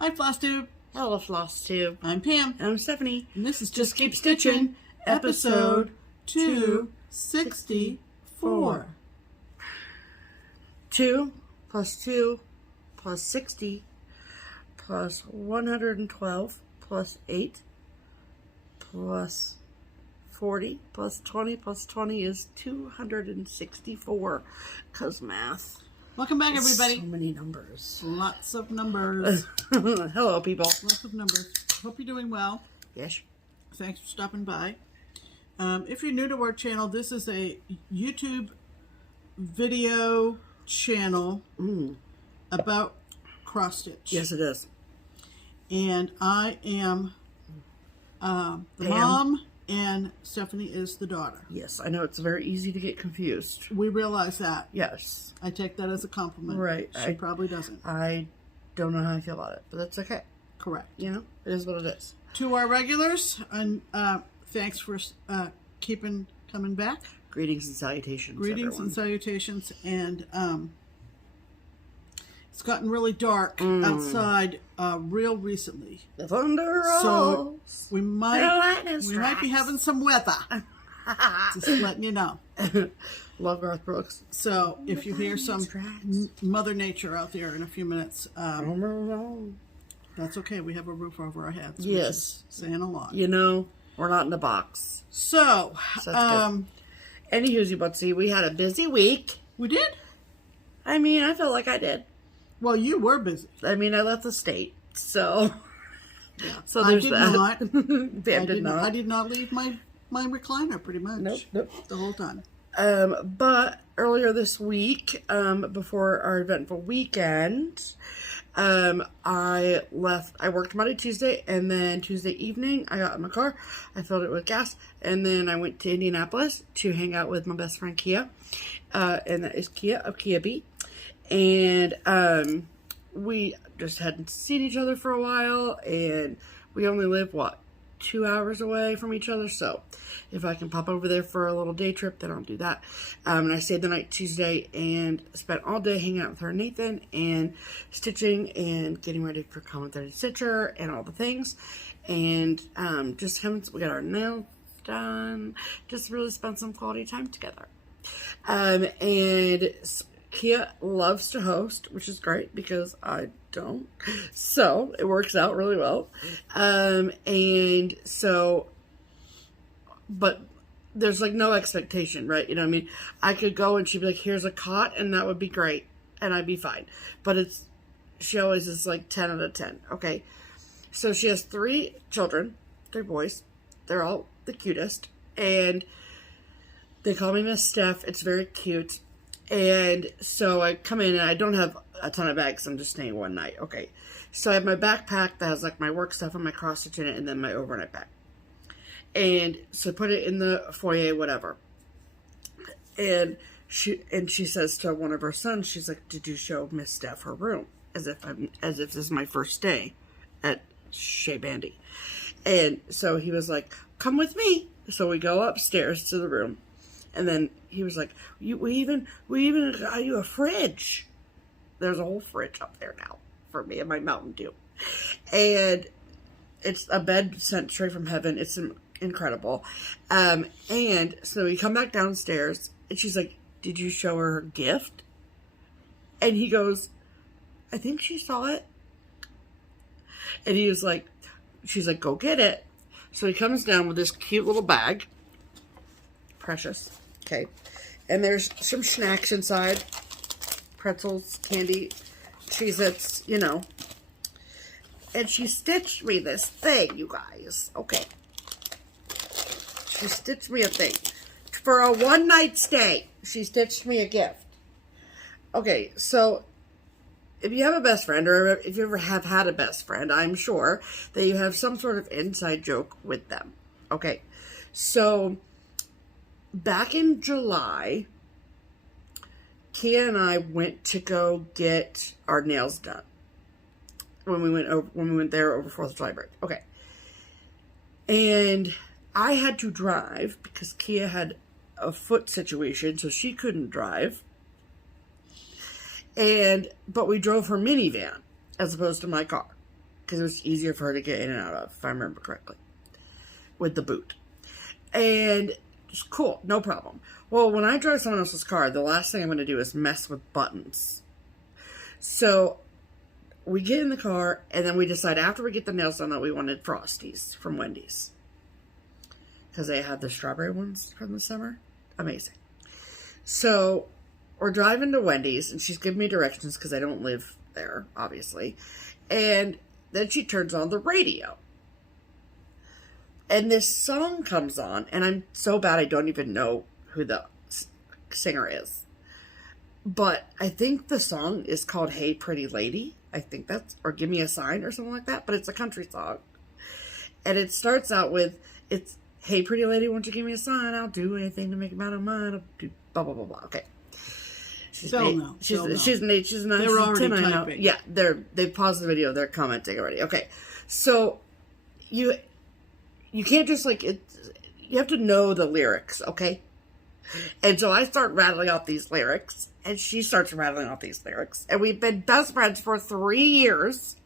Hi, FlossTube. Hello, FlossTube. I'm Pam. And I'm Stephanie. And this is Just Keep Stitching, episode 264. 2 plus 2 plus 60 plus 112 plus 8 plus 40 plus 20 is 264. Because math. Welcome back, everybody. So many numbers. Lots of numbers. Hello, people. Lots of numbers. Hope you're doing well. Yes. Thanks for stopping by. If you're new to our channel, this is a YouTube video channel about cross stitch. Yes, it is. And I am the mom, and Stephanie is the daughter. Yes, I know it's very easy to get confused. We realize that. Yes. I take that as a compliment. Right. She probably doesn't. I don't know how I feel about it, but that's okay. Correct. You know, it is what it is. To our regulars, and thanks for coming back. Greetings and salutations, Greetings everyone. and salutations. And it's gotten really dark outside real recently. The thunder rolls. So we might strikes. be having some weather. Just letting you know. Love Garth Brooks. So if you hear some Mother Nature out there in a few minutes, that's okay. We have a roof over our heads. Yes. Which is saying a lot. You know, we're not in a box. So that's good. Anywho, Butsy, we had a busy week. We did? I mean, I felt like I did. Well, you were busy. I mean, I left the state, so... Yeah. So there's I did that. not. Pam did not. I did not leave my recliner pretty much. Nope. The whole time. But earlier this week, before our eventful weekend, I worked Monday, Tuesday, and then Tuesday evening, I got in my car, I filled it with gas, and then I went to Indianapolis to hang out with my best friend, Kia, and that is Kia of Keabee, and, we just hadn't seen each other for a while, and we only live, 2 hours away from each other, so if I can pop over there for a little day trip, then I'll do that. And I stayed the night Tuesday and spent all day hanging out with her and Nathan and stitching and getting ready for Common Threaded Stitcher and all the things, and we got our nails done, just really spent some quality time together. And Kia loves to host, which is great because I don't. So it works out really well. And so, but there's like no expectation, right? You know what I mean? I could go and she'd be like, here's a cot, and that would be great. And I'd be fine. But she always is like 10 out of 10. Okay. So she has 3 children, 3 boys. They're all the cutest. And they call me Miss Steph. It's very cute. And so I come in and I don't have a ton of bags. I'm just staying one night. Okay. So I have my backpack that has like my work stuff and my cross stitch in it, and then my overnight bag. And so I put it in the foyer, whatever. And she says to one of her sons, she's like, "Did you show Miss Steph her room?" As if this is my first day at Shea Bandy. And so he was like, "Come with me." So we go upstairs to the room. And then he was like, we even got you a fridge. There's a whole fridge up there now for me and my Mountain Dew. And it's a bed sent straight from heaven. It's incredible. And so we come back downstairs and she's like, "Did you show her gift?" And he goes, "I think she saw it." And she's like, "Go get it." So he comes down with this cute little bag. Precious. Okay. And there's some snacks inside. Pretzels, candy, Cheez-Its, you know. And she stitched me this thing, you guys. Okay. She stitched me a thing. For a one-night stay, she stitched me a gift. Okay, so if you have a best friend, or if you ever have had a best friend, I'm sure that you have some sort of inside joke with them. Okay. So back in July, Kia and I went to go get our nails done when we went there over 4th of July break. Okay. And I had to drive because Kia had a foot situation, so she couldn't drive. But we drove her minivan as opposed to my car. because it was easier for her to get in and out of, if I remember correctly, with the boot. And just cool, no problem. Well, when I drive someone else's car, the last thing I'm going to do is mess with buttons. So we get in the car, and then we decide after we get the nails done that we wanted Frosties from Wendy's. Because they had the strawberry ones from the summer. Amazing. So we're driving to Wendy's, and she's giving me directions because I don't live there, obviously. And then she turns on the radio. And this song comes on, and I'm so bad I don't even know who the singer is. But I think the song is called Hey Pretty Lady. I think that's, or Give Me a Sign or something like that. But it's a country song. And it starts out with, it's, hey pretty lady, won't you give me a sign? I'll do anything to make you out mine. I'll do blah, blah, blah, blah. Okay. She's an 8, she's an 8, she's a 9, they're already 10, typing. Yeah, they've paused the video, they're commenting already. Okay. So, you can't just like, you have to know the lyrics, okay? And so I start rattling out these lyrics, and she starts rattling out these lyrics. And we've been best friends for 3 years,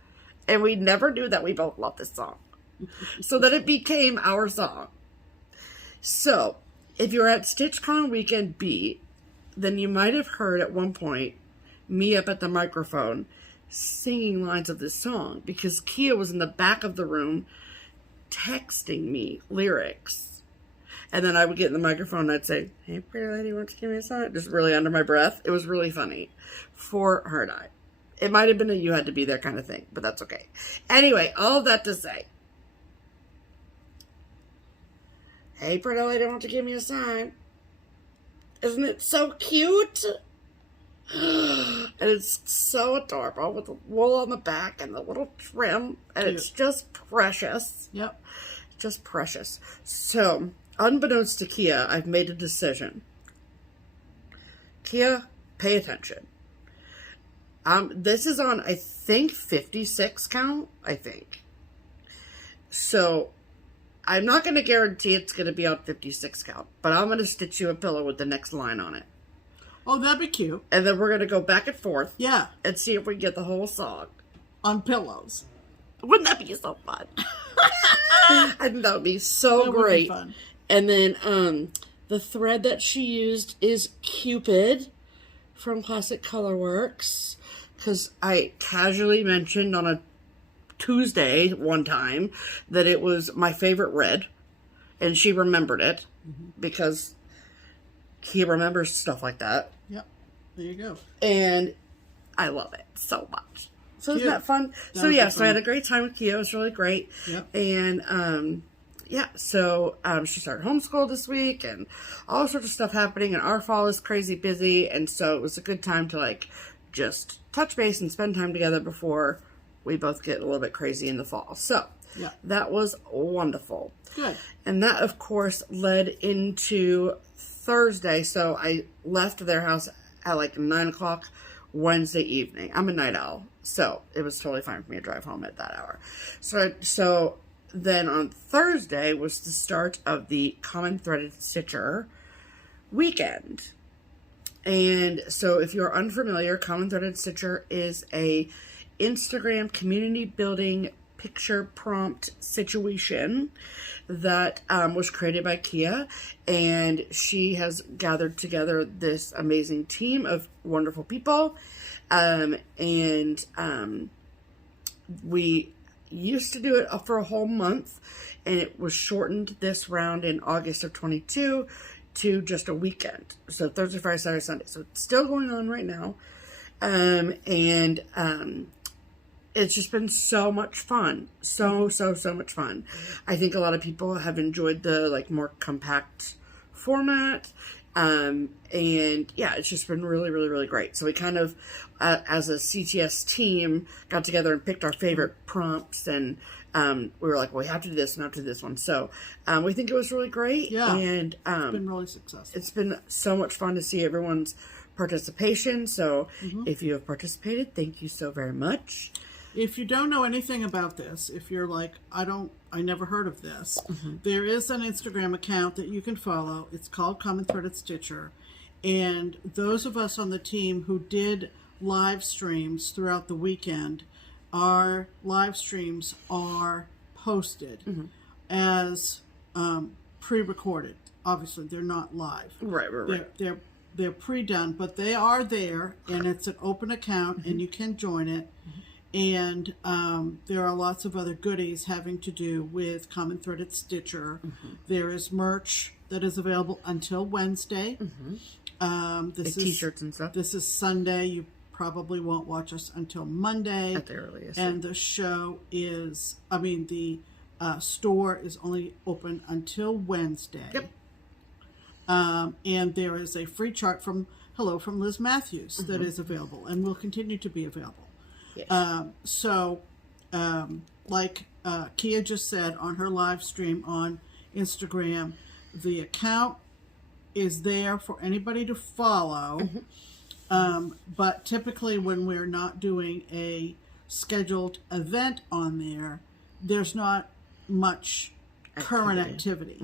and we never knew that we both loved this song. So then it became our song. So, if you're at StitchCon Weekend B, then you might have heard at one point me up at the microphone singing lines of this song, because Kia was in the back of the room texting me lyrics. And then I would get in the microphone and I'd say, hey, pretty lady, won't you give me a sign? Just really under my breath. It was really funny for her and I. It might have been a you had to be there kind of thing, but that's okay. Anyway, all of that to say, hey, pretty lady, won't you give me a sign? Isn't it so cute? And it's so adorable with the wool on the back and the little trim. And it's just precious. Yep. Just precious. So, unbeknownst to Kia, I've made a decision. Kia, pay attention. This is on, I think, 56 count, I think. So, I'm not going to guarantee it's going to be on 56 count, but I'm going to stitch you a pillow with the next line on it. Oh, that'd be cute. And then we're going to go back and forth. Yeah. And see if we can get the whole song. On pillows. Wouldn't that be so fun? I think that would be so great. Would be fun. And then the thread that she used is Cupid from Classic Colorworks. Because I casually mentioned on a Tuesday one time that it was my favorite red. And she remembered it. Because he remembers stuff like that. Yep. There you go. And I love it so much. So isn't that fun? So I had a great time with Kia. It was really great. Yep. And so she started homeschool this week and all sorts of stuff happening, and our fall is crazy busy, and so it was a good time to like just touch base and spend time together before we both get a little bit crazy in the fall. So that was wonderful. Good. And that, of course, led into Thursday. So I left their house at like 9 o'clock Wednesday evening. I'm a night owl, so it was totally fine for me to drive home at that hour. So then on Thursday was the start of the Common Threaded Stitcher weekend. And so if you're unfamiliar, Common Threaded Stitcher is a Instagram community building picture prompt situation that was created by Kia, and she has gathered together this amazing team of wonderful people, and we used to do it for a whole month, and it was shortened this round in August of 22 to just a weekend, so Thursday, Friday, Saturday, Sunday. So it's still going on right now, it's just been so much fun. So much fun. I think a lot of people have enjoyed the like more compact format. And yeah, it's just been really, really, really great. So we kind of, as a CTS team, got together and picked our favorite prompts, and we were like, well, we have to do this and have to do this one. So we think it was really great. Yeah, and it's been really successful. It's been so much fun to see everyone's participation. So if you have participated, thank you so very much. If you don't know anything about this, if you're like, I never heard of this, there is an Instagram account that you can follow. It's called Common Threaded Stitcher. And those of us on the team who did live streams throughout the weekend our live streams are posted as pre-recorded. Obviously, they're not live. Right. They're pre-done, but they are there, and it's an open account, and you can join it. And there are lots of other goodies having to do with Common Threaded Stitcher. There is merch that is available until Wednesday. This is T-shirts and stuff. This is Sunday. You probably won't watch us until Monday. At the earliest. And the show is, the store is only open until Wednesday. Yep. And there is a free chart from Liz Matthews that is available and will continue to be available. Yes. Like Kia just said on her live stream on Instagram, the account is there for anybody to follow. But typically when we're not doing a scheduled event on there, there's not much current activity.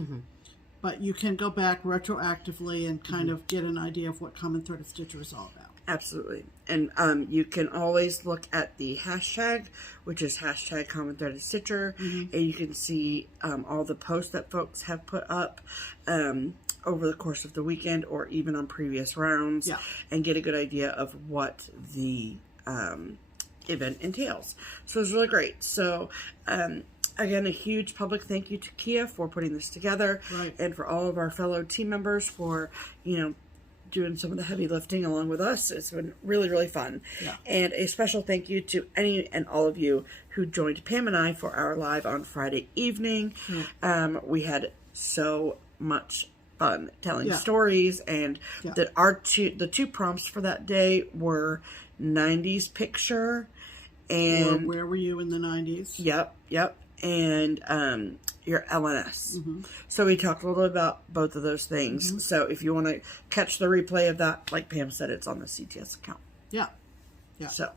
But you can go back retroactively and kind of get an idea of what Common Threaded Stitcher is all about. Absolutely. And you can always look at the hashtag, which is hashtag Common Threaded Stitcher, and you can see all the posts that folks have put up over the course of the weekend or even on previous rounds, and get a good idea of what the event entails. So it's really great. So again, a huge public thank you to Kia for putting this together, and for all of our fellow team members for, doing some of the heavy lifting along with us. It's been really, really fun. And a special thank you to any and all of you who joined Pam and I for our live on Friday evening. We had so much fun telling stories, and the two prompts for that day were 90s picture and where were you in the 90s? Yep. And your LNS. So we talked a little about both of those things. So if you want to catch the replay of that, like Pam said, it's on the CTS account. Yeah. So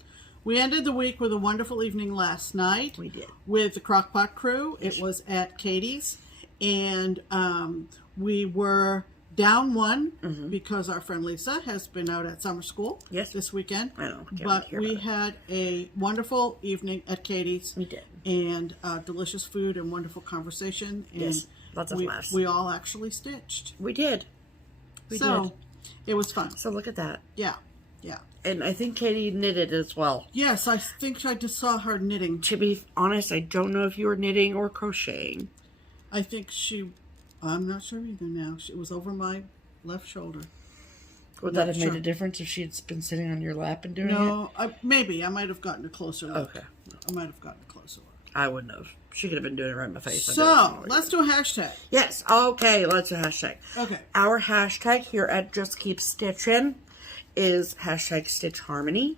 we ended the week with a wonderful evening last night. We did. With the Crockpot crew. It was at Katie's, and we were down one because our friend Lisa has been out at summer school this weekend. I know. But we had a wonderful evening at Katie's. We did. And delicious food and wonderful conversation. And lots of laughs. We all actually stitched. We did. It was fun. So look at that. Yeah. And I think Katie knitted as well. Yes, I think I just saw her knitting. To be honest, I don't know if you were knitting or crocheting. I think I'm not sure either now. It was over my left shoulder. Would that have made a difference if she had been sitting on your lap and doing it? No, maybe. I might have gotten a closer look. Okay. I might have gotten a closer look. I wouldn't have. She could have been doing it right in my face. So, let's do a hashtag. Yes. Okay, let's do a hashtag. Okay. Our hashtag here at JustKeepStitchin is hashtag Stitch Harmony.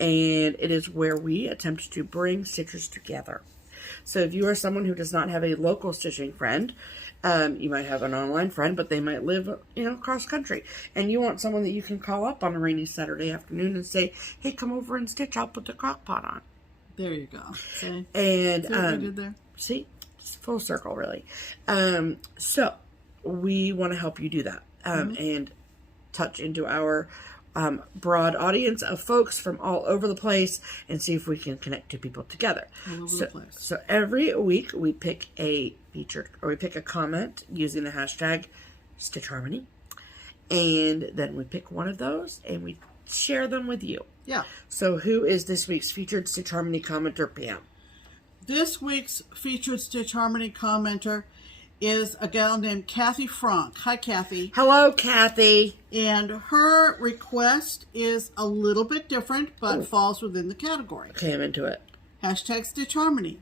And it is where we attempt to bring stitchers together. So if you are someone who does not have a local stitching friend, you might have an online friend, but they might live, across country. And you want someone that you can call up on a rainy Saturday afternoon and say, hey, come over and stitch. I'll put the crock pot on. There you go. See? And see what we did there? See? It's full circle, really. So we want to help you do that and touch into our broad audience of folks from all over the place and see if we can connect two people together. All over the place. So every week we pick a featured, or we pick a comment using the hashtag Stitch Harmony, and then we pick one of those and we share them with you. Yeah. So who is this week's featured Stitch Harmony commenter, Pam? This week's featured Stitch Harmony commenter is a gal named Kathy Frank. Hi, Kathy. Hello, Kathy. And her request is a little bit different, but falls within the category. Okay, I'm into it. Hashtag Stitch Harmony.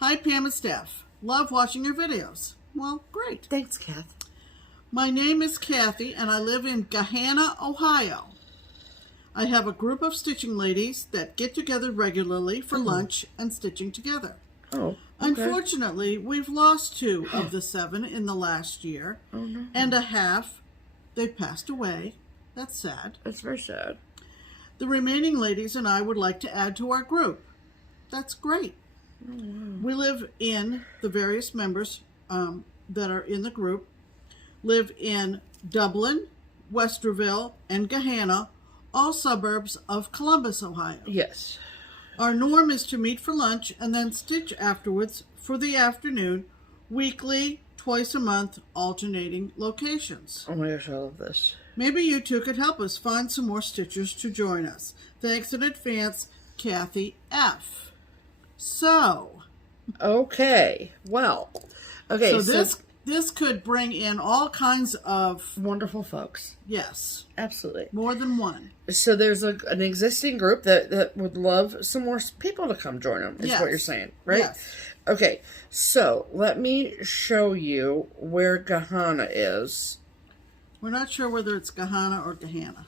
Hi, Pam and Steph. Love watching your videos. Well, great. Thanks, Kath. My name is Kathy, and I live in Gahanna, Ohio. I have a group of stitching ladies that get together regularly for lunch and stitching together. Oh, okay. Unfortunately, we've lost 2 of the 7 in the last year and a half. They've passed away. That's sad. That's very sad. The remaining ladies and I would like to add to our group. That's great. We live in, the various members that are in the group, live in Dublin, Westerville, and Gahanna, all suburbs of Columbus, Ohio. Yes. Our norm is to meet for lunch and then stitch afterwards for the afternoon, weekly, twice a month, alternating locations. Oh my gosh, I love this. Maybe you two could help us find some more stitchers to join us. Thanks in advance, Kathy F. So. Okay. Well. Okay. So this could bring in all kinds of wonderful folks. Yes. Absolutely. More than one. So there's an existing group that would love some more people to come join them, is what you're saying, right? Yes. Okay. So let me show you where Gahana is. We're not sure whether it's Gahana or Gahanna.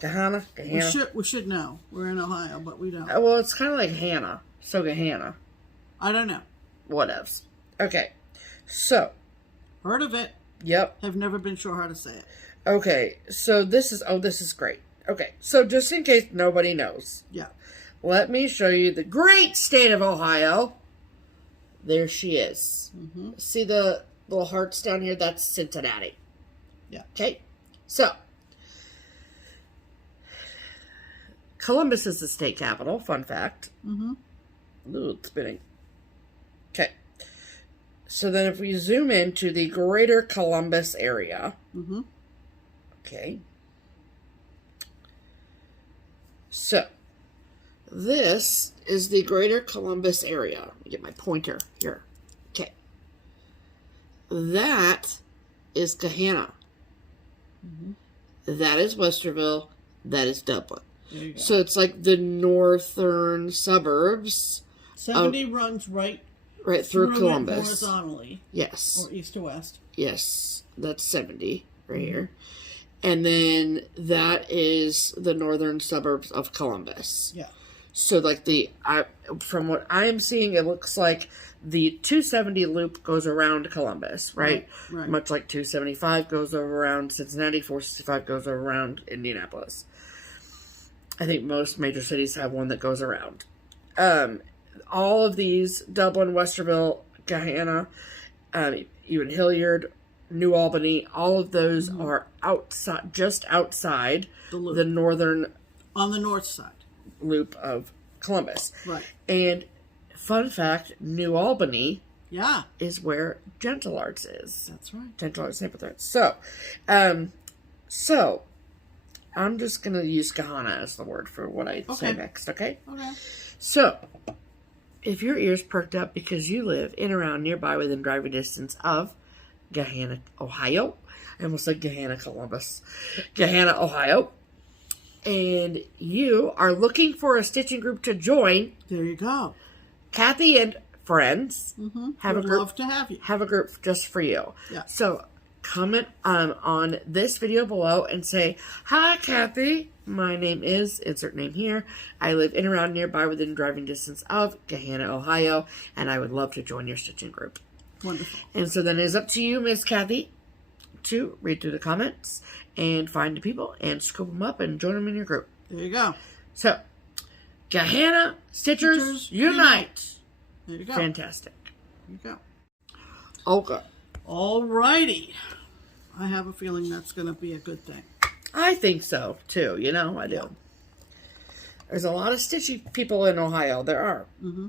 Gahanna. We should know. We're in Ohio, but we don't. Well, it's kind of like Hannah. So Gahanna. I don't know. Whatevs. Okay. So. Heard of it. Yep. Have never been sure how to say it. Okay. So this is great. Okay. So just in case nobody knows. Yeah. Let me show you the great state of Ohio. There she is. Mm-hmm. See the little hearts down here? That's Cincinnati. Yeah. Okay. So. Columbus is the state capital. Fun fact. Mm-hmm. Ooh, it's spinning. Okay. So then if we zoom into the greater Columbus area. Mm-hmm. Okay. So, this is the greater Columbus area. Let me get my pointer here. Okay. That is Gahanna. Mm-hmm. That is Westerville. That is Dublin. There you go. So it's like the northern suburbs. 70 runs right through Columbus. Horizontally. Yes. Or east to west. Yes. That's 70 right here. And then that is the northern suburbs of Columbus. Yeah. So like from what I am seeing, it looks like the 270 loop goes around Columbus, right? Right. Much like 275 goes around Cincinnati, 465 goes around Indianapolis. I think most major cities have one that goes around. All of these, Dublin, Westerville, Gahanna, even Hilliard, New Albany, all of those are outside, just outside the northern... On the north side. Loop of Columbus. Right. And fun fact, New Albany is where Gentle Arts is. That's right. Gentle Arts Sample Threads. So I'm just going to use Gahanna as the word for what I say next, okay? Okay. So, if your ears perked up because you live in, around, nearby, within driving distance of Gahanna, Ohio. I almost said Gahanna, Columbus. Gahanna, Ohio. And you are looking for a stitching group to join. There you go. Kathy and friends have a group. Love to have you. Have a group just for you. Yeah. So comment on this video below and say, "Hi, Kathy. My name is," insert name here. "I live in, around, nearby, within driving distance of Gahanna, Ohio, and I would love to join your stitching group." Wonderful. And so then it's up to you, Miss Kathy, to read through the comments and find the people and scoop them up and join them in your group. There you go. So, Gahanna Stitchers Unite. There you go. Fantastic. There you go. Okay. Alrighty. I have a feeling that's going to be a good thing. I think so, too. You know, I do. Yeah. There's a lot of stitchy people in Ohio. There are. Mm-hmm.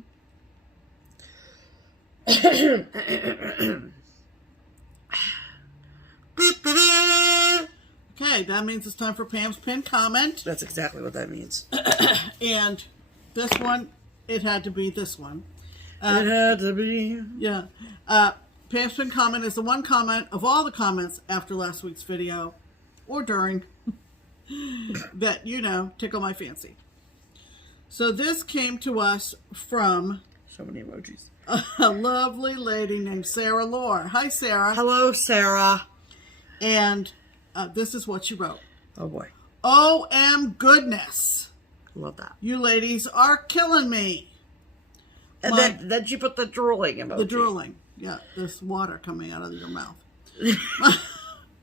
Okay, that means it's time for Pam's pinned comment. That's exactly what that means. And this one, it had to be this one. It had to be. Yeah. Pam's pinned comment is the one comment of all the comments after last week's video, or during, that, you know, tickle my fancy. So this came to us from... So many emojis. A lovely lady named Sarah Lore. Hi, Sarah. Hello, Sarah. And this is what she wrote. Oh, boy. O.M. goodness. Love that. You ladies are killing me. And then you put the drooling emoji. The drooling. Yeah, this water coming out of your mouth.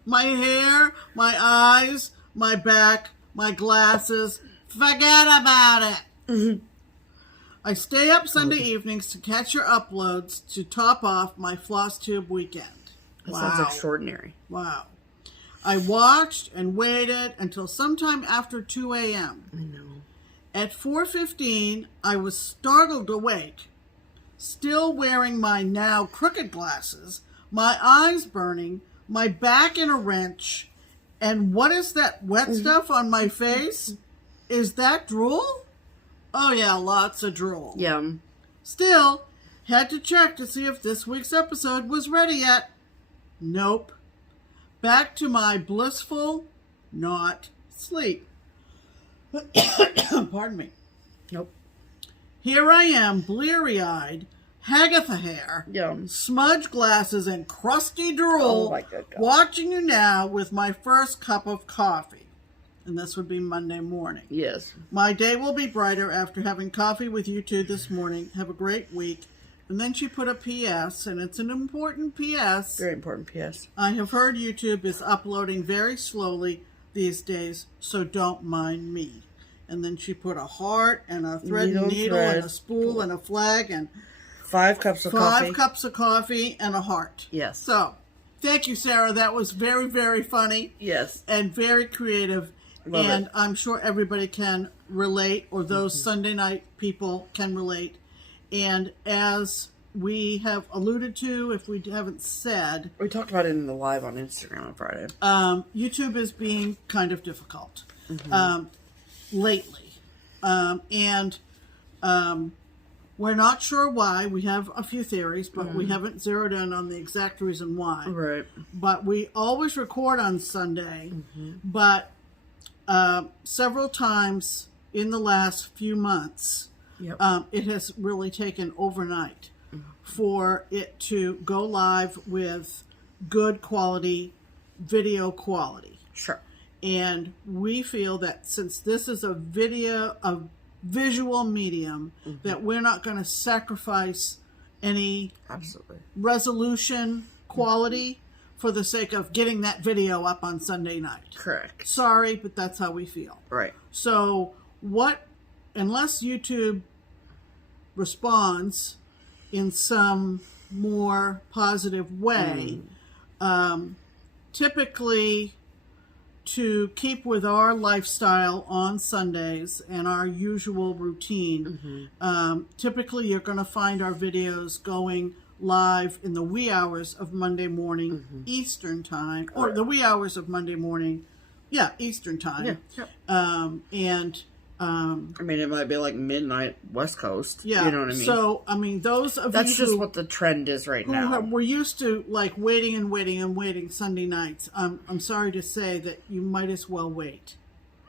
My hair, my eyes, my back, my glasses. Forget about it. Mm-hmm. I stay up Sunday evenings to catch your uploads to top off my FlossTube weekend. That sounds extraordinary. Wow. I watched and waited until sometime after 2 a.m. I know. At 4:15, I was startled awake, still wearing my now crooked glasses, my eyes burning, my back in a wrench, and what is that wet stuff on my face? Is that drool? Oh yeah, lots of drool. Yum. Still, had to check to see if this week's episode was ready yet. Nope. Back to my blissful, not sleep. Pardon me. Nope. Here I am, bleary-eyed, Hagatha hair, Yum. smudge glasses, and crusty drool, Oh my good God. watching you now with my first cup of coffee. And this would be Monday morning. Yes. My day will be brighter after having coffee with you two this morning. Have a great week. And then she put a PS, and it's an important PS. Very important PS. I have heard YouTube is uploading very slowly these days, so don't mind me. And then she put a heart and a thread and needle and a spool and a flag and 5 cups of coffee. 5 cups of coffee and a heart. Yes. So, thank you, Sarah. That was very, very funny. Yes. And very creative. Love and it. I'm sure everybody can relate, or those Sunday night people can relate. And as we have alluded to, if we haven't said, We talked about it in the live on Instagram on Friday. YouTube is being kind of difficult lately. We're not sure why. We have a few theories, but we haven't zeroed in on the exact reason why. Right. But we always record on Sunday, but several times in the last few months, Yep. it has really taken overnight for it to go live with good quality video quality. Sure. And we feel that since this is a visual medium, that we're not going to sacrifice any Absolutely. resolution quality for the sake of getting that video up on Sunday night. Correct. Sorry, but that's how we feel. Right. So unless YouTube responds in some more positive way, typically to keep with our lifestyle on Sundays and our usual routine, typically you're going to find our videos going live in the wee hours of Monday morning Eastern time, or the wee hours of Monday morning, Eastern time. Yeah. And I mean, it might be like midnight West Coast. yeah, You know what I mean? so I mean, those of That's you just who, what the trend is right who now. we're used to like waiting Sunday nights, I'm sorry to say that you might as well wait.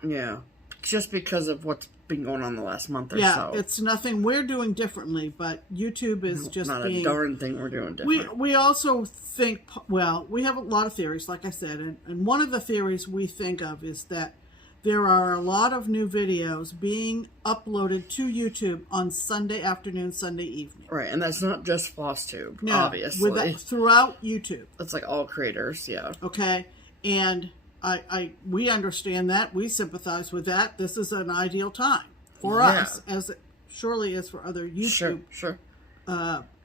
Yeah. Just because of what's been going on the last month or Yeah, so. it's nothing we're doing differently, but YouTube is just not being... a darn thing we're doing different. We also think, well, we have a lot of theories, like I said, and one of the theories we think of is that there are a lot of new videos being uploaded to YouTube on Sunday afternoon, Sunday evening. Right, and that's not just FlossTube, No, obviously. throughout YouTube. That's like all creators, yeah. Okay, and we understand that. We sympathize with that. This is an ideal time for us, as it surely is for other YouTube Sure.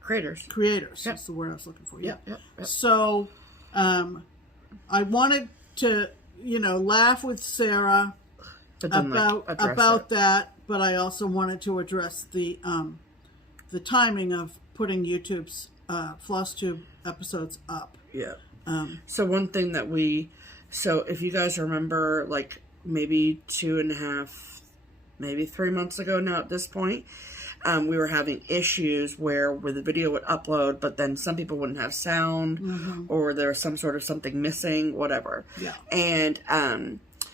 Creators. creators. Yep. That's the word I was looking for. Yep. So, I wanted to, laugh with Sarah But then, about that, but I also wanted to address the timing of putting YouTube's FlossTube episodes up. Yeah. So one thing that so if you guys remember, like maybe 2.5, maybe 3 months ago now at this point, we were having issues where the video would upload, but then some people wouldn't have sound, or there was some sort of something missing, whatever. Yeah. And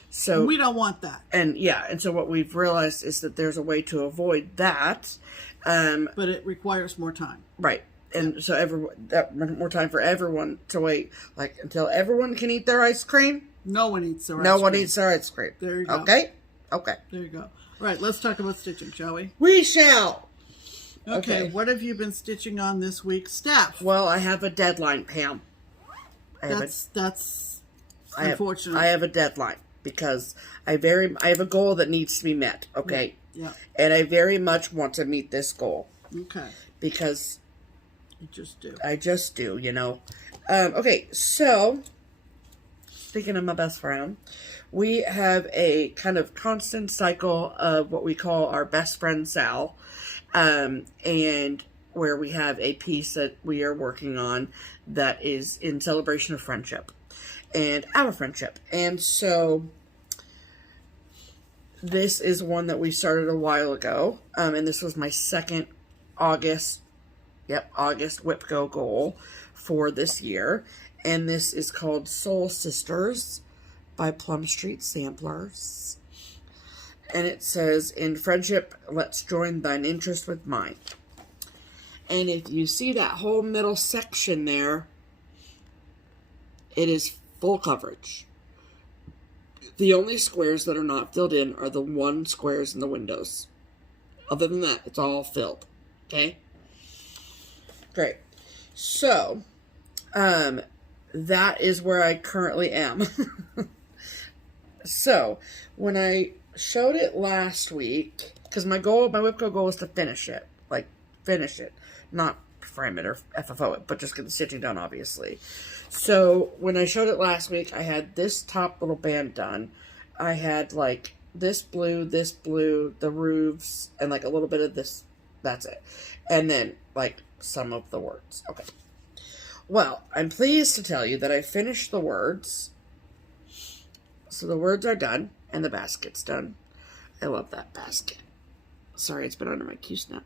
so we don't want that. And so what we've realized is that there's a way to avoid that. But it requires more time. Right. And so more time for everyone to wait, like until everyone can eat their ice cream. No one eats their ice No cream. one eats their ice cream. There you go. Okay. There you go. All right, let's talk about stitching, shall we? We shall. Okay, what have you been stitching on this week, Steph? Well, I have a deadline, Pam. That's unfortunate. I have a deadline because I have a goal that needs to be met. Okay. Yeah. And I very much want to meet this goal. Okay. Because You just do. I just do, Okay, so speaking of my best friend, we have a kind of constant cycle of what we call our best friend Sal, and where we have a piece that we are working on that is in celebration of friendship and our friendship. And so this is one that we started a while ago, and this was my second August Whip Go goal for this year. And this is called Soul Sisters by Plum Street Samplers. And it says, in friendship, let's join thine interest with mine. And if you see that whole middle section there, it is full coverage. The only squares that are not filled in are the one squares in the windows. Other than that, it's all filled. Okay? Great. So, that is where I currently am. So, when I showed it last week, because my Whip Go goal was to finish it. Like, finish it. Not frame it or FFO it, but just get the stitching done, obviously. So, when I showed it last week, I had this top little band done. I had, like, this blue, the roofs, and, like, a little bit of this. That's it. And then, like, some of the words. Okay. Well, I'm pleased to tell you that I finished the words. So the words are done, and the basket's done. I love that basket. Sorry, it's been under my cue snap,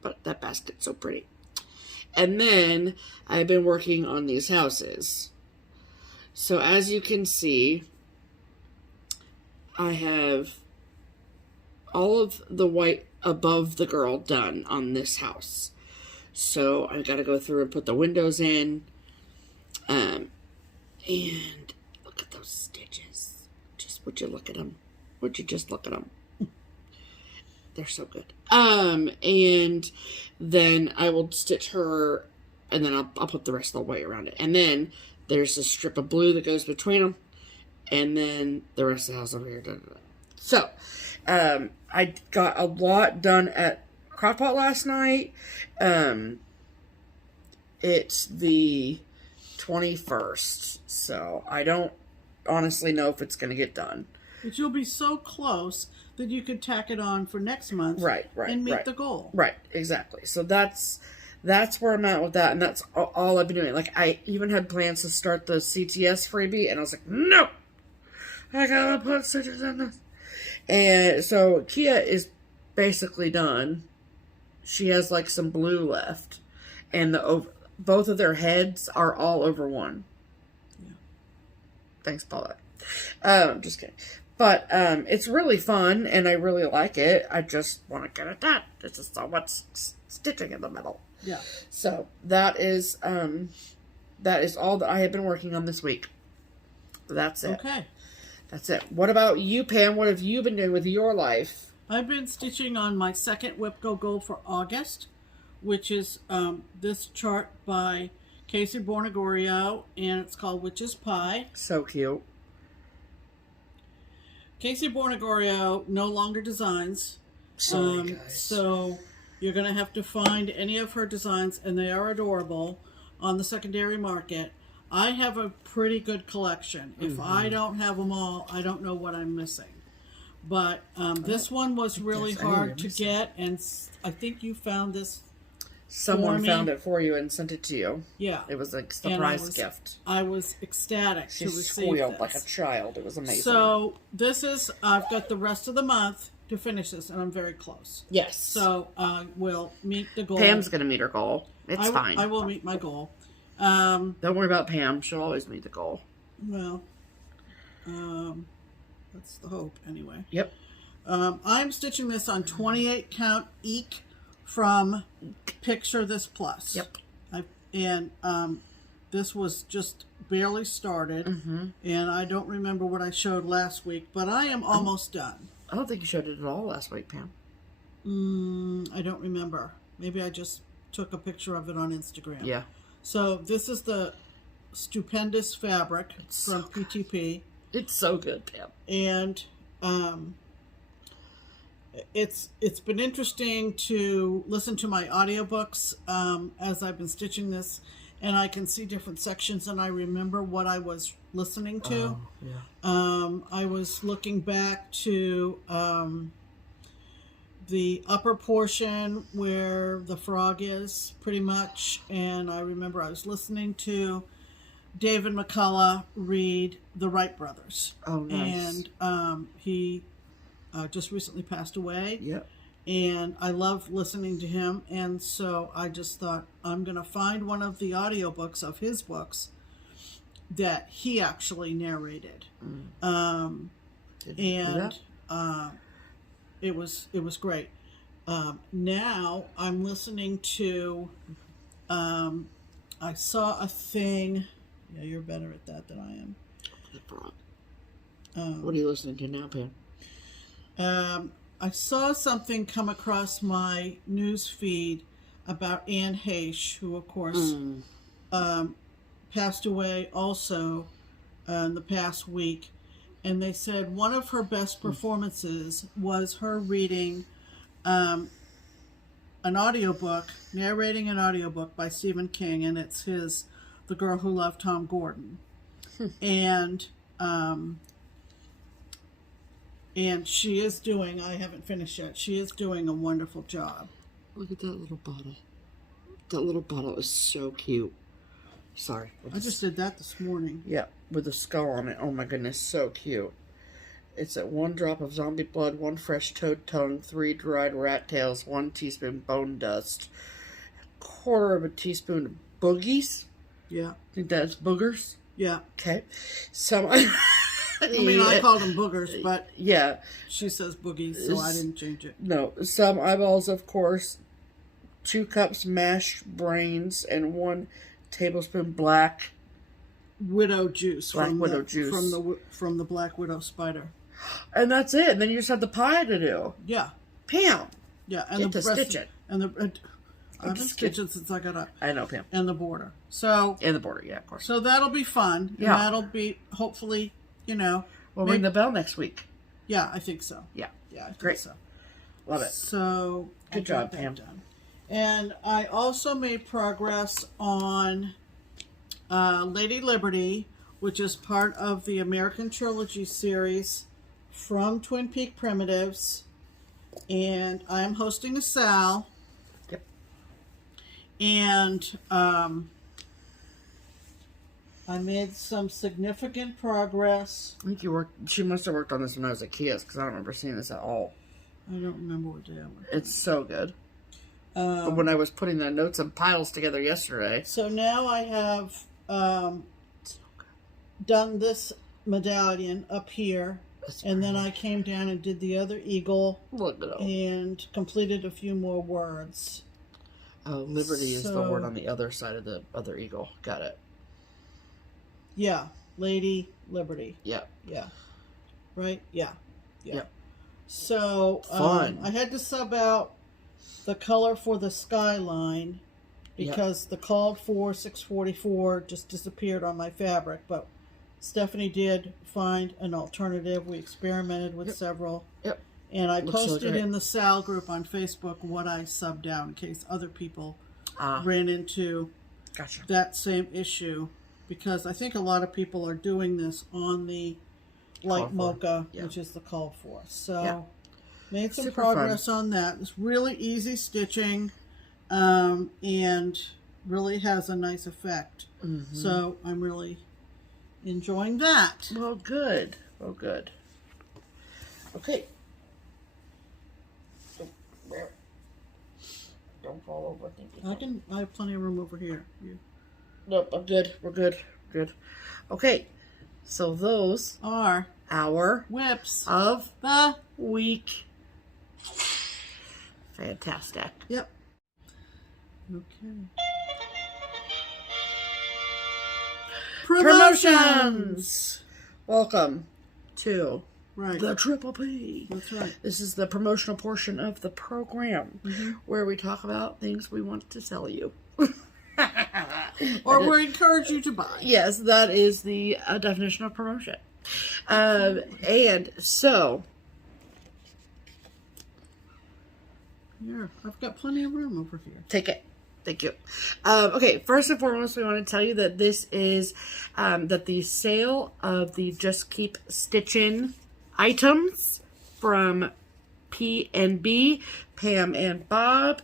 but that basket's so pretty. And then I've been working on these houses. So as you can see, I have all of the white above the girl done on this house. So I got to go through and put the windows in. And look at those stitches. Would you look at them? Would you just look at them? They're so good. And then I will stitch her, and then I'll put the rest of the white around it. And then there's a strip of blue that goes between them, and then the rest of the house over here. So, I got a lot done at Crockpot last night. It's the 21st, so I don't honestly know if it's going to get done. But you'll be so close that you could tack it on for next month, right, and meet the goal. Right, exactly. So that's where I'm at with that, and that's all I've been doing. Like, I even had plans to start the CTS freebie, and I was like, no, I gotta put stitches in this. And so Kia is basically done. She has like some blue left, and both of their heads are all over one. Yeah. Thanks, Paula. Just kidding. But it's really fun, and I really like it. I just want to get it done. There's just so much stitching in the middle. Yeah. So that is all that I have been working on this week. That's it. Okay. That's it. What about you, Pam? What have you been doing with your life? I've been stitching on my second Whip Go goal for August, which is this chart by Casey Bornegorio, and it's called Witch's Pie. So cute. Casey Bornegorio no longer designs. Sorry, guys. So you're going to have to find any of her designs, and they are adorable, on the secondary market. I have a pretty good collection. If I don't have them all, I don't know what I'm missing. But this one was really hard to get, and I think you found this. Someone found it for you and sent it to you. Yeah. It was a surprise gift. I was ecstatic to receive squealed this. like a child. It was amazing. So this is, I've got the rest of the month to finish this, and I'm very close. Yes. So we'll meet the goal. Pam's going to meet her goal. It's fine. I will meet my goal. Don't worry about Pam. She'll always meet the goal. Well, that's the hope anyway. Yep. I'm stitching this on 28 count eek from Picture This Plus. Yep. This was just barely started, and I don't remember what I showed last week, but I am almost done. I don't think you showed it at all last week, Pam. I don't remember. Maybe I just took a picture of it on Instagram. Yeah. So this is the stupendous fabric from PTP. It's so good, Pam. And it's been interesting to listen to my audiobooks as I've been stitching this, and I can see different sections, and I remember what I was listening to. Oh, yeah. I was looking back to the upper portion where the frog is, pretty much, and I remember I was listening to David McCullough read The Wright Brothers. Oh, nice. And he just recently passed away. Yep. And I love listening to him, and so I just thought I'm going to find one of the audiobooks of his books that he actually narrated. And it was great. Now I'm listening to I saw a thing. Yeah, you're better at that than I am. What are you listening to now, Pam? I saw something come across my news feed about Anne Heche, who, of course, passed away also in the past week. And they said one of her best performances was her reading an audiobook, narrating an audiobook by Stephen King, and it's his The Girl Who Loved Tom Gordon. And she is doing, I haven't finished yet, she is doing a wonderful job. Look at that little bottle. That little bottle is so cute. Sorry. I just did that this morning. Yeah, with a skull on it. Oh my goodness, so cute. It's at 1 drop of zombie blood, 1 fresh toad tongue, 3 dried rat tails, 1 teaspoon bone dust, 1/4 of a teaspoon of boogies. Yeah. I think that's boogers. Yeah. Okay. Some... I mean, I called them boogers, but yeah, she says boogies, so I didn't change it. No, some eyeballs, of course, 2 cups mashed brains, and 1 tablespoon black widow juice. Black widow juice from the black widow spider. And that's it. And then you just have the pie to do. Yeah. Pam. Yeah, and Get the to stitch it. And I've been stitching since I got up. I know, Pam. And the border. So. And the border, yeah, of course. So that'll be fun. Yeah. And that'll be hopefully. You know, we'll ring the bell next week. Yeah, I think so. Yeah. Yeah, I think Great. so. Love it. So good job, Pam. Done. And I also made progress on Lady Liberty, which is part of the American Trilogy series from Twin Peak Primitives. And I am hosting a Sal. Yep. And I made some significant progress. I think she must have worked on this when I was at Kia's, because I don't remember seeing this at all. I don't remember what day I went. It's so good. But when I was putting the notes and piles together yesterday. So now I have done this medallion up here. And then I came down and did the other eagle. Look at it. And completed a few more words. Oh, liberty is the word on the other side of the other eagle. Got it. Yeah, Lady Liberty. Yeah. Yeah. Right? Yeah. Yeah. Yep. So, Fun. I had to sub out the color for the skyline because the called for 644 just disappeared on my fabric, but Stephanie did find an alternative. We experimented with several. Yep. And I Looks so posted great. in the Sal group on Facebook what I subbed out in case other people ran into that same issue. Because I think a lot of people are doing this on the light mocha, which is the call for. So, made some progress on that. It's really easy stitching, and really has a nice effect. Mm-hmm. So, I'm really enjoying that. Well, good. Well, good. Okay. Don't fall over. I have plenty of room over here. Nope, I'm good. We're good. Good. Okay. So those are our whips of the week. Fantastic. Yep. Okay. Promotions. Welcome to Right. The Triple P. That's right. This is the promotional portion of the program where we talk about things we want to sell you. Or we encourage you to buy. Yes, that is the definition of promotion. And so... Here, I've got plenty of room over here. Take it. Thank you. Okay, first and foremost, we want to tell you that this is, that the sale of the Just Keep Stitchin items from P&B, Pam and Bob,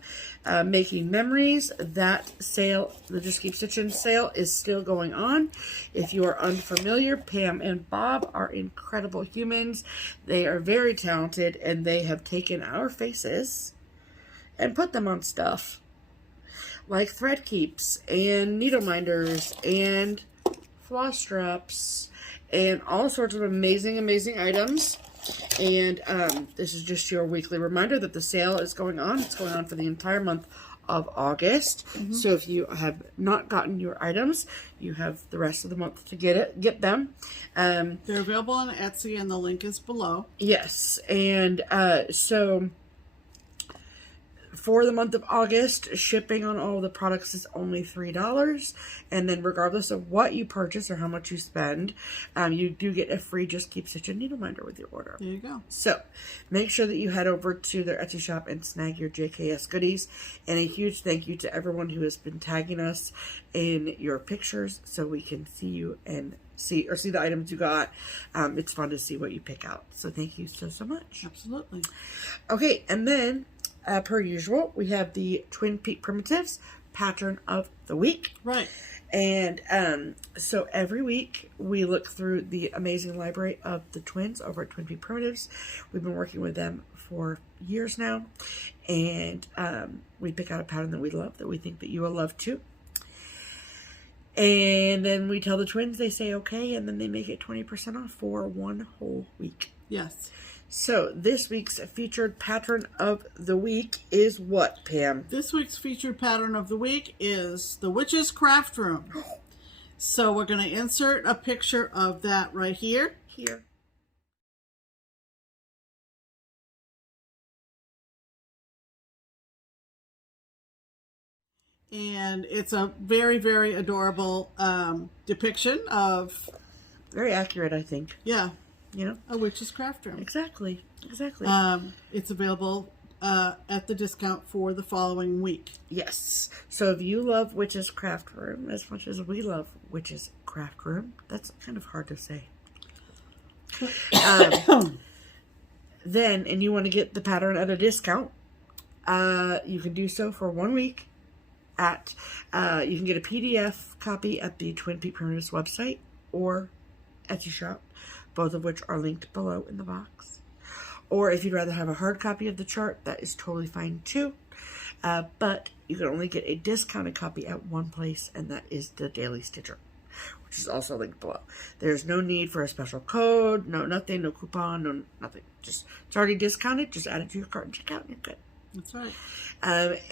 Making Memories, that sale, the Just Keep Stitchin sale is still going on. If you are unfamiliar, Pam and Bob are incredible humans. They are very talented, and they have taken our faces and put them on stuff like thread keeps and needle minders and floss straps and all sorts of amazing items. And this is just your weekly reminder that the sale is going on. It's going on for the entire month of August. So if you have not gotten your items, you have the rest of the month to get them. They're available on Etsy, and the link is below. Yes, and so for the month of August, shipping on all the products is only $3. And then regardless of what you purchase or how much you spend, you do get a free Just Keep Stitchin needle minder with your order. There you go. So make sure that you head over to their Etsy shop and snag your JKS goodies. And a huge thank you to everyone who has been tagging us in your pictures so we can see you and see the items you got. It's fun to see what you pick out. So thank you so much. Absolutely. Okay, and then per usual, we have the Twin Peak Primitives pattern of the week. Right. And so every week we look through the amazing library of the twins over at Twin Peak Primitives. We've been working with them for years now. And we pick out a pattern that we love, that we think that you will love too. And then we tell the twins, they say okay, and then they make it 20% off for one whole week. Yes. So this week's featured pattern of the week is what, Pam? This week's featured pattern of the week is the Witch's Craft Room. So we're going to insert a picture of that right here. Here. And it's a very adorable depiction of... Very accurate, I think. Yeah. You know? A Witch's Craft Room. Exactly. It's available at the discount for the following week. Yes. So if you love Witch's Craft Room as much as we love Witch's Craft Room, that's kind of hard to say. Then, and you want to get the pattern at a discount, you can do so for 1 week at, you can get a PDF copy at the Twin Peak Primitives website or Etsy shop, both of which are linked below in the box. Or if you'd rather have a hard copy of the chart, that is totally fine too. But you can only get a discounted copy at one place, and that is the Daily Stitcher, which is also linked below. There's no need for a special code, no nothing, no coupon, no nothing. Just, it's already discounted. Just add it to your cart and check out, and you're good. That's right.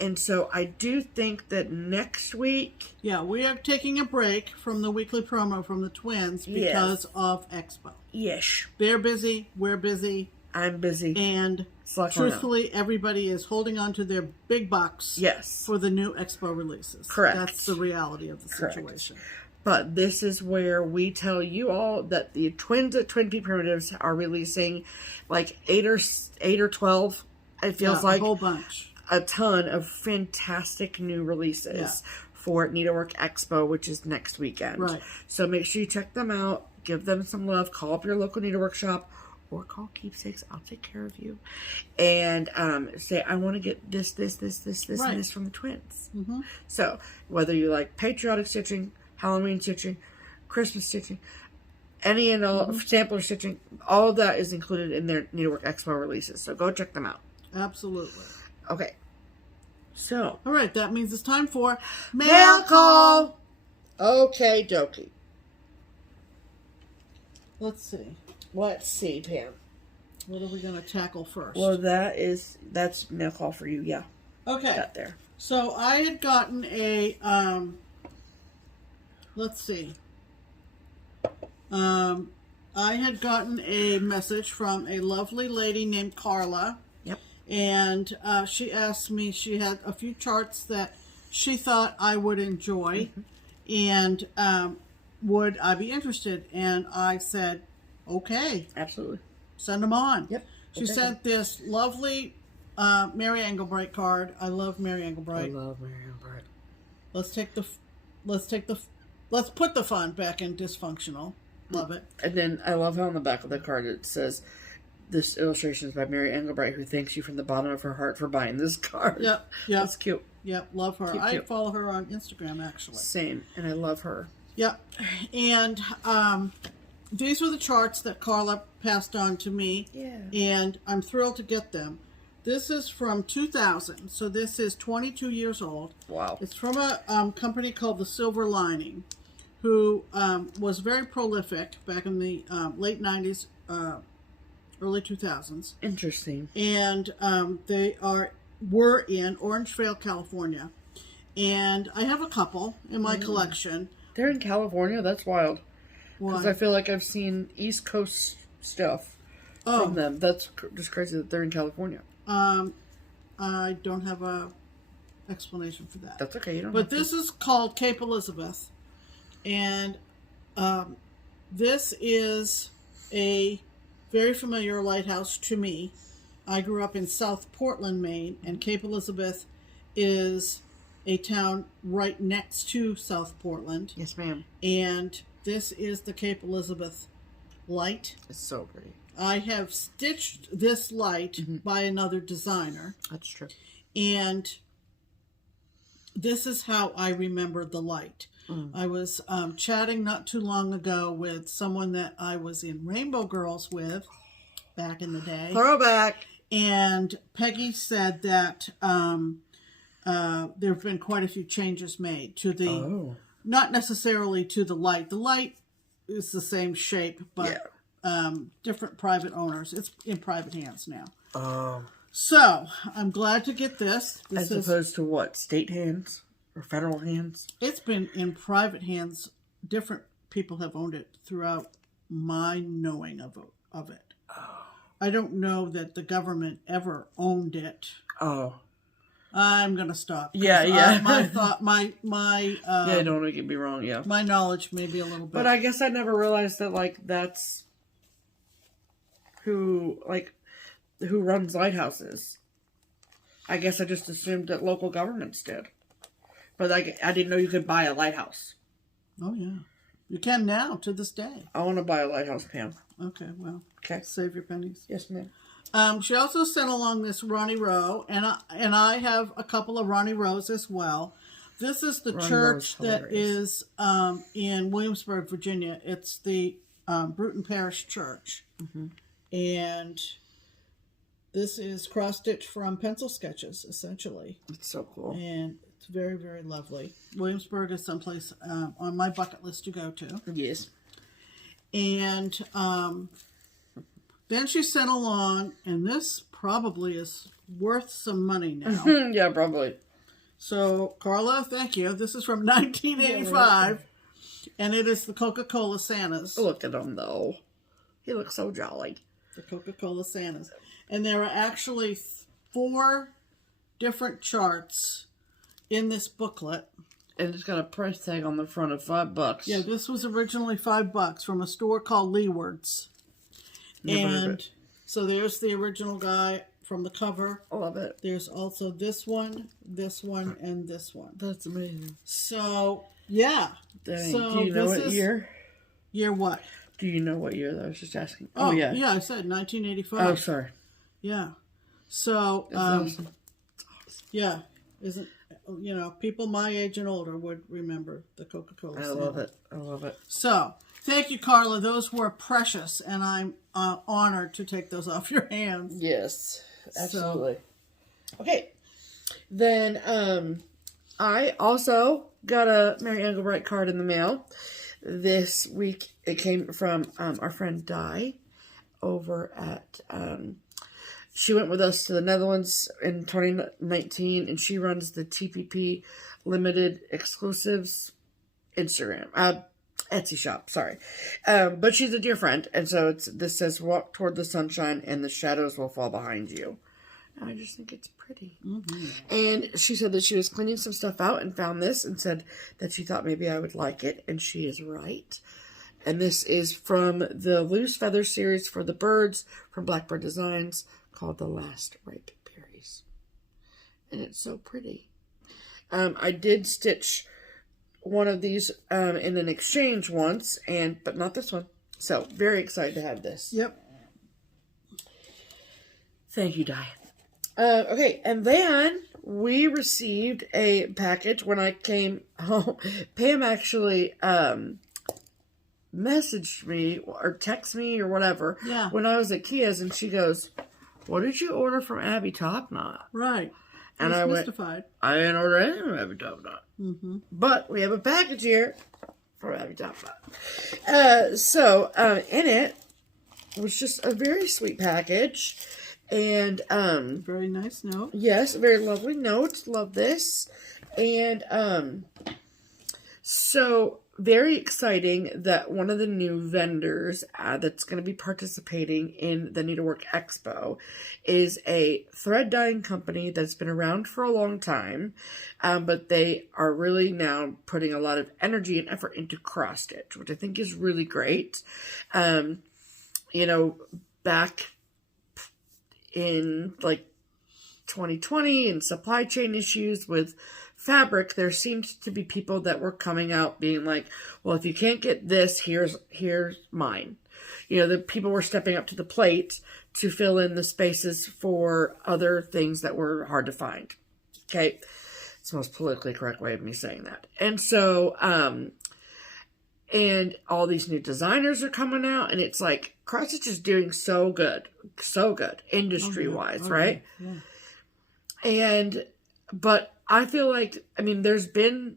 And so I do think that next week... Yeah, we are taking a break from the weekly promo from the twins because of Expo. Yes. They're busy. We're busy. I'm busy. And truthfully, everybody is holding on to their big bucks. Yes. For the new Expo releases. Correct. That's the reality of the situation. But this is where we tell you all that the twins at Twin Peak Primitives are releasing like 8 or 12. It feels like a whole bunch. A ton of fantastic new releases for Needlework Expo, which is next weekend. Right. So make sure you check them out. Give them some love. Call up your local needlework shop or call Keepsakes. I'll take care of you. And say, I want to get this, and this from the twins. Mm-hmm. So whether you like patriotic stitching, Halloween stitching, Christmas stitching, any and all sampler stitching, all of that is included in their Needlework Expo releases. So go check them out. Absolutely. Okay. So. All right. That means it's time for Mail Call. Okay, dokie. Let's see. Let's see, Pam. What are we going to tackle first? Well, that's Mail Call for you. Yeah. Okay. Got there. So I had gotten a, let's see. I had gotten a message from a lovely lady named Carla. Yep. And she asked me, she had a few charts that she thought I would enjoy. And would I be interested? And I said, okay. Absolutely. Send them on. Yep. She sent this lovely Mary Englebright card. I love Mary Englebright. I love Mary Englebright. Let's put the fun back in dysfunctional. Love it. And then I love how on the back of the card it says, "This illustration is by Mary Engelbright, who thanks you from the bottom of her heart for buying this card." Yep. That's cute. Yep, love her. Cute, I cute. follow her on Instagram, actually. Same, and I love her. Yep. And these were the charts that Carla passed on to me. Yeah. And I'm thrilled to get them. This is from 2000, so this is 22 years old. Wow. It's from a company called The Silver Lining, who was very prolific back in the late 90s, early 2000s. Interesting. And they were in Orangevale, California. And I have a couple in my collection. They're in California? That's wild. Because Why? I feel like I've seen East Coast stuff from them. That's just crazy that they're in California. I don't have a explanation for that. That's okay. You don't. But this is called Cape Elizabeth, and this is a very familiar lighthouse to me. I grew up in South Portland, Maine, and Cape Elizabeth is a town right next to South Portland. Yes, ma'am. And this is the Cape Elizabeth light. It's so pretty. I have stitched this light by another designer. That's true. And this is how I remember the light. I was chatting not too long ago with someone that I was in Rainbow Girls with back in the day. Throwback. And Peggy said that there have been quite a few changes made to the, not necessarily to the light. The light is the same shape, but different private owners. It's in private hands now. So I'm glad to get this. As opposed to what? State hands or federal hands? It's been in private hands. Different people have owned it throughout my knowing of it. I don't know that the government ever owned it. I'm gonna stop. Yeah. My don't make it be wrong. Yeah. My knowledge may be a little bit. But I guess I never realized that that's who runs lighthouses. I guess I just assumed that local governments did. But I didn't know you could buy a lighthouse. Oh yeah, you can now to this day. I want to buy a lighthouse, Pam. Okay, well, okay, save your pennies. Yes, ma'am. She also sent along this Ronnie Rowe, and I have a couple of Ronnie Rows as well. This is the church that is in Williamsburg, Virginia. It's the Bruton Parish Church, and this is cross stitch from pencil sketches, essentially. It's so cool, and it's very, very lovely. Williamsburg is someplace on my bucket list to go to. Yes, and then she sent along, and this probably is worth some money now. Yeah, probably. So, Carla, thank you. This is from 1985, and it is the Coca-Cola Santas. Look at him, though. He looks so jolly. The Coca-Cola Santas. And there are actually 4 different charts in this booklet. And it's got a price tag on the front of $5. Yeah, this was originally $5 from a store called Leeward's. And so there's the original guy from the cover. I love it. There's also this one, and this one. That's amazing. So, yeah. Dang. So do you know what year? Year what? Do you know what year? I was just asking. Oh, yeah. Yeah, I said 1985. Oh, sorry. Yeah. So, awesome. Yeah. People my age and older would remember the Coca-Cola Santa. I love it. So, thank you, Carla. Those were precious, and I'm honored to take those off your hands. Yes, absolutely. Okay. Then I also got a Mary Engelbright card in the mail. This week it came from our friend Di over at... she went with us to the Netherlands in 2019, and she runs the TPP Limited Exclusives Instagram. Etsy shop, sorry. But she's a dear friend, and so this says, walk toward the sunshine and the shadows will fall behind you. And I just think it's pretty. And she said that she was cleaning some stuff out and found this and said that she thought maybe I would like it, and she is right. And this is from the Loose Feather series for the birds from Blackbird Designs called The Last Ripe Berries. And it's so pretty. I did stitch one of these in an exchange once, but not this one. So very excited to have this. Yep. Thank you, Diane. Okay, and then we received a package when I came home. Pam actually messaged me or texted me or whatever when I was at Kia's, and she goes, "What did you order from Abby Topknot?" Right. And I went, mystified. "I didn't order anything from Abby Topknot." But we have a package here from Abby Topknot. So in it was just a very sweet package. And very nice note. Yes, a very lovely note. Love this. And so very exciting that one of the new vendors that's going to be participating in the Needlework Expo is a thread dyeing company that's been around for a long time, but they are really now putting a lot of energy and effort into cross stitch, which I think is really great. You know, back in like 2020 and supply chain issues with fabric, there seemed to be people that were coming out being like, well, if you can't get this, here's mine. You know, the people were stepping up to the plate to fill in the spaces for other things that were hard to find. Okay. It's the most politically correct way of me saying that. And so, and all these new designers are coming out, and it's like cross stitch is doing so good industry wise, right? Yeah. But I feel like, I mean, there's been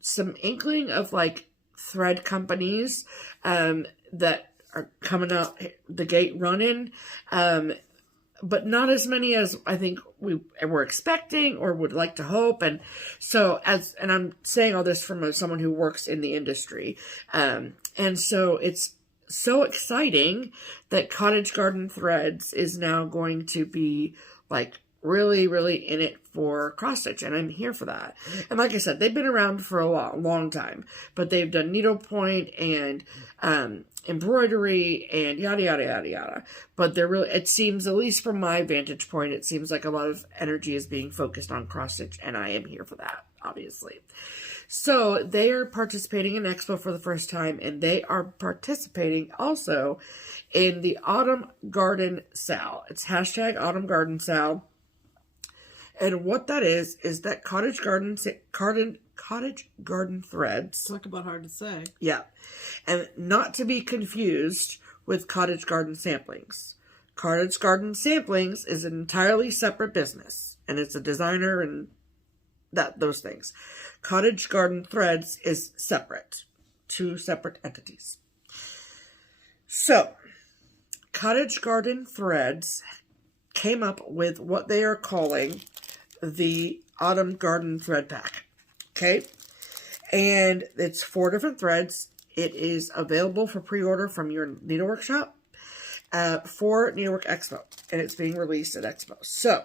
some inkling of like thread companies that are coming out the gate running, but not as many as I think we were expecting or would like to hope. And so and I'm saying all this from someone who works in the industry. And so it's so exciting that Cottage Garden Threads is now going to be like really, really in it for cross stitch, and I'm here for that. And like I said, they've been around for a long time, but they've done needlepoint and embroidery and yada yada yada yada. But they're really, it seems, at least from my vantage point, it seems like a lot of energy is being focused on cross stitch, and I am here for that, obviously. So they are participating in Expo for the first time, and they are participating also in the Autumn Garden Sale. It's hashtag Autumn Garden Sale. And what that is that Cottage Garden Threads. Talk about hard to say. Yeah. And not to be confused with Cottage Garden Samplings. Cottage Garden Samplings is an entirely separate business, and it's a designer and those things. Cottage Garden Threads is separate. Two separate entities. So, Cottage Garden Threads came up with what they are calling the Autumn Garden Thread Pack. Okay? And it's 4 different threads. It is available for pre-order from your Needlework shop for Needlework Expo. And it's being released at Expo. So,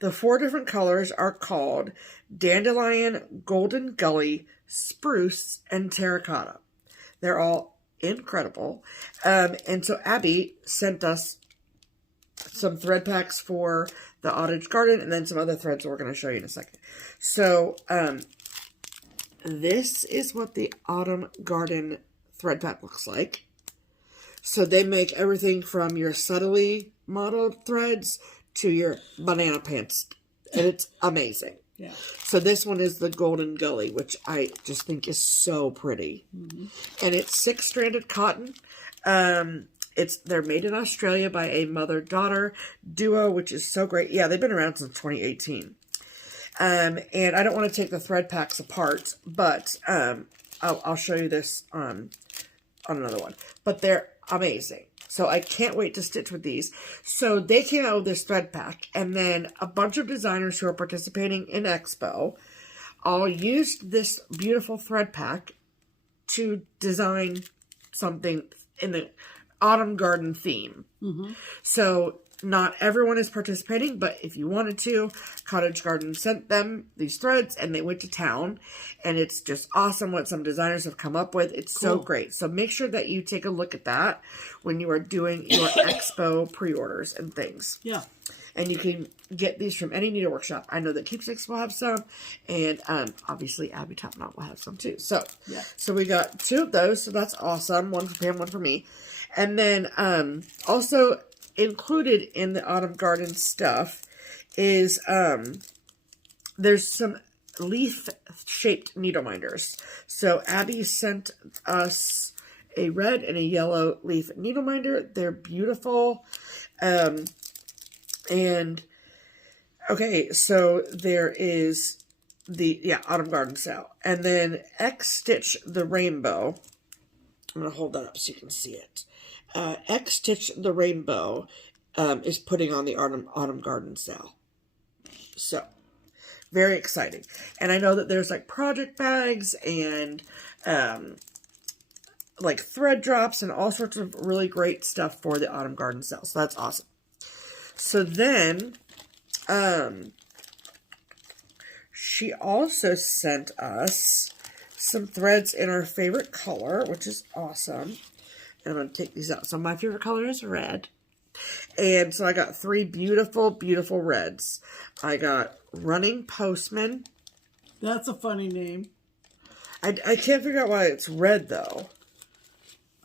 the 4 different colors are called Dandelion, Golden Gully, Spruce, and Terracotta. They're all incredible. And so Abby sent us some thread packs for the Cottage Garden, and then some other threads we're going to show you in a second. So, this is what the Autumn Garden thread pack looks like. So they make everything from your subtly modeled threads to your banana pants, and it's amazing. Yeah. So this one is the Golden Gully, which I just think is so pretty. And it's 6-stranded cotton. They're made in Australia by a mother-daughter duo, which is so great. Yeah, they've been around since 2018. And I don't want to take the thread packs apart, but I'll show you this on another one. But they're amazing. So I can't wait to stitch with these. So they came out with this thread pack, and then a bunch of designers who are participating in Expo all used this beautiful thread pack to design something in the Autumn Garden theme. So not everyone is participating, but if you wanted to, Cottage Garden sent them these threads and they went to town, and it's just awesome what some designers have come up with. It's so great. So make sure that you take a look at that when you are doing your Expo pre-orders and things. Yeah. And you can get these from any needlework shop. I know that Keepsakes will have some, and obviously Abby Top Knot will have some too. So, Yeah. So we got 2 of those, so that's awesome. One for Pam, one for me. And then also included in the Autumn Garden stuff is there's some leaf-shaped needle minders. So Abby sent us a red and a yellow leaf needle minder. They're beautiful. And okay, so there is the Autumn Garden sale, and then X Stitch the Rainbow. I'm gonna hold that up so you can see it. X Stitch the Rainbow is putting on the Autumn Garden sale. So very exciting. And I know that there's like project bags and like thread drops and all sorts of really great stuff for the Autumn Garden sale. So that's awesome. So then, she also sent us some threads in our favorite color, which is awesome. And I'm going to take these out. So my favorite color is red. And so I got 3 beautiful, beautiful reds. I got Running Postman. That's a funny name. I can't figure out why it's red, though.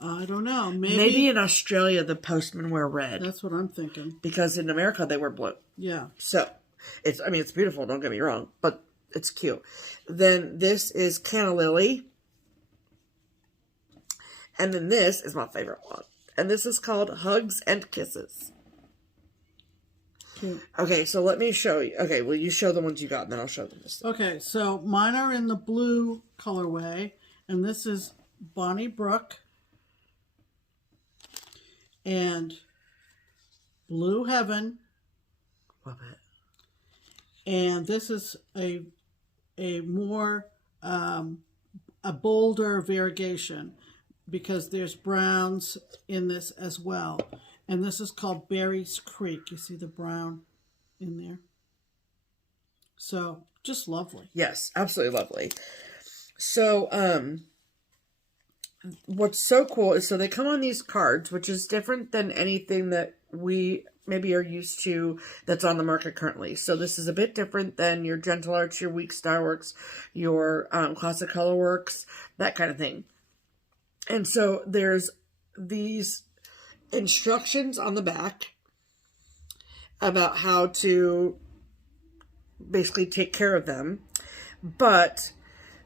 I don't know. Maybe in Australia, the postmen wear red. That's what I'm thinking. Because in America, they wear blue. Yeah. So, it's beautiful, don't get me wrong, but it's cute. Then this is Canna Lily. And then this is my favorite one. And this is called Hugs and Kisses. Cute. Okay, so let me show you. Okay, well, you show the ones you got, and then I'll show them this thing. Okay, so mine are in the blue colorway, and this is Bonnie Brook and Blue Heaven. Love it. And this is a more a bolder variegation because there's browns in this as well. And this is called Berries Creek. You see the brown in there? So just lovely. Yes, absolutely lovely. So, what's so cool is, so they come on these cards, which is different than anything that we maybe are used to that's on the market currently. So this is a bit different than your Gentle Arts, your Week Star Works, your Classic Color Works, that kind of thing. And so there's these instructions on the back about how to basically take care of them. But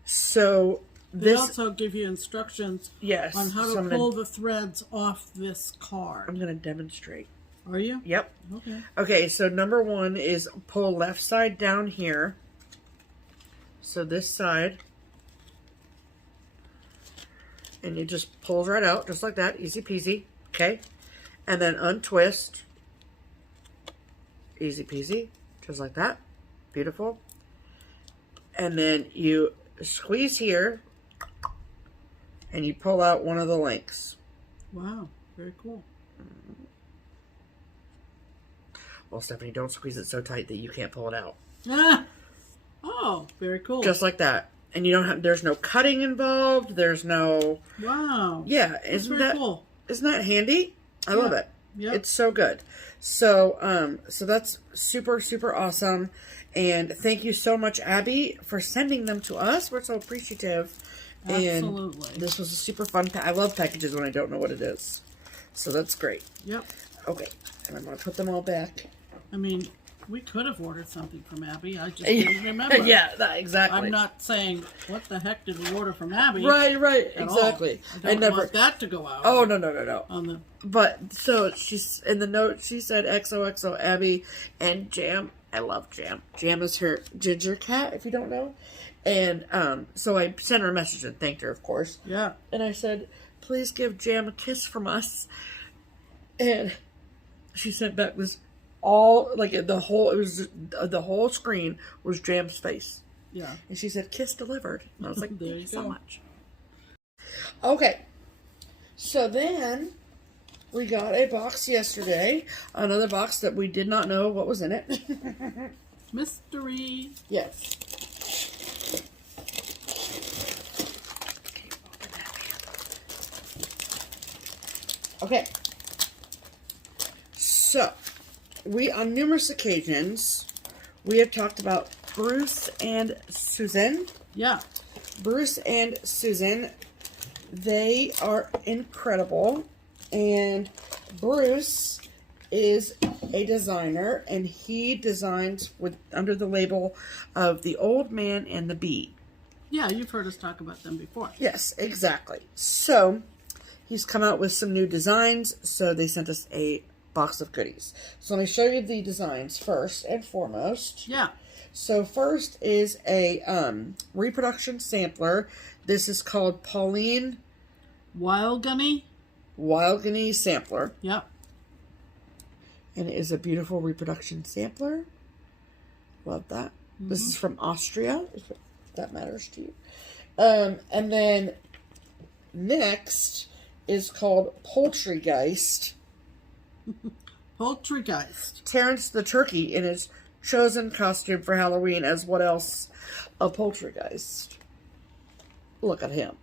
so They this also give you instructions on how to pull the threads off this card. I'm going to demonstrate. Are you? Yep. Okay. Okay, so number 1 is pull left side down here. So this side. And it just pulls right out, just like that. Easy peasy. Okay. And then untwist. Easy peasy. Just like that. Beautiful. And then you squeeze here. And you pull out one of the links. Wow. Very cool. Well, Stephanie, don't squeeze it so tight that you can't pull it out. Ah! Oh, very cool. Just like that. And you don't have, there's no cutting involved. There's no... Wow. Yeah. That's very cool. Isn't that handy? I love it. Yep. It's so good. So, so that's super, super awesome. And thank you so much, Abby, for sending them to us. We're so appreciative. Absolutely. And this was a super fun I love packages when I don't know what it is. So that's great. Yep. Okay. And I'm going to put them all back. I mean, we could have ordered something from Abby. I just didn't remember. Yeah, exactly. I'm not saying, what the heck did we order from Abby? Right, exactly. I never want that to go out. Oh, no. On the... But, so, she's in the note, she said XOXO Abby and Jam. I love Jam. Jam is her ginger cat, if you don't know. And, so I sent her a message and thanked her, of course. Yeah. And I said, please give Jam a kiss from us. And she sent back this all, like, the whole screen was Jam's face. Yeah. And she said, kiss delivered. And I was like, thank you so much. Okay. So then we got a box yesterday. Another box that we did not know what was in it. Mystery. Yes. Okay. So, on numerous occasions, we have talked about Bruce and Susan. Yeah. Bruce and Susan, they are incredible. And Bruce is a designer, and he designs under the label of The Old Man and the Bee. Yeah, you've heard us talk about them before. Yes, exactly. So, he's come out with some new designs, so they sent us a box of goodies. So, let me show you the designs first and foremost. Yeah. So, first is a reproduction sampler. This is called Pauline Wild Gunny Sampler. Yep. And it is a beautiful reproduction sampler. Love that. This is from Austria, if that matters to you. And then next is called Poultrygeist. Poultrygeist. Terrence the turkey in his chosen costume for Halloween as what else? A Poultrygeist. Look at him.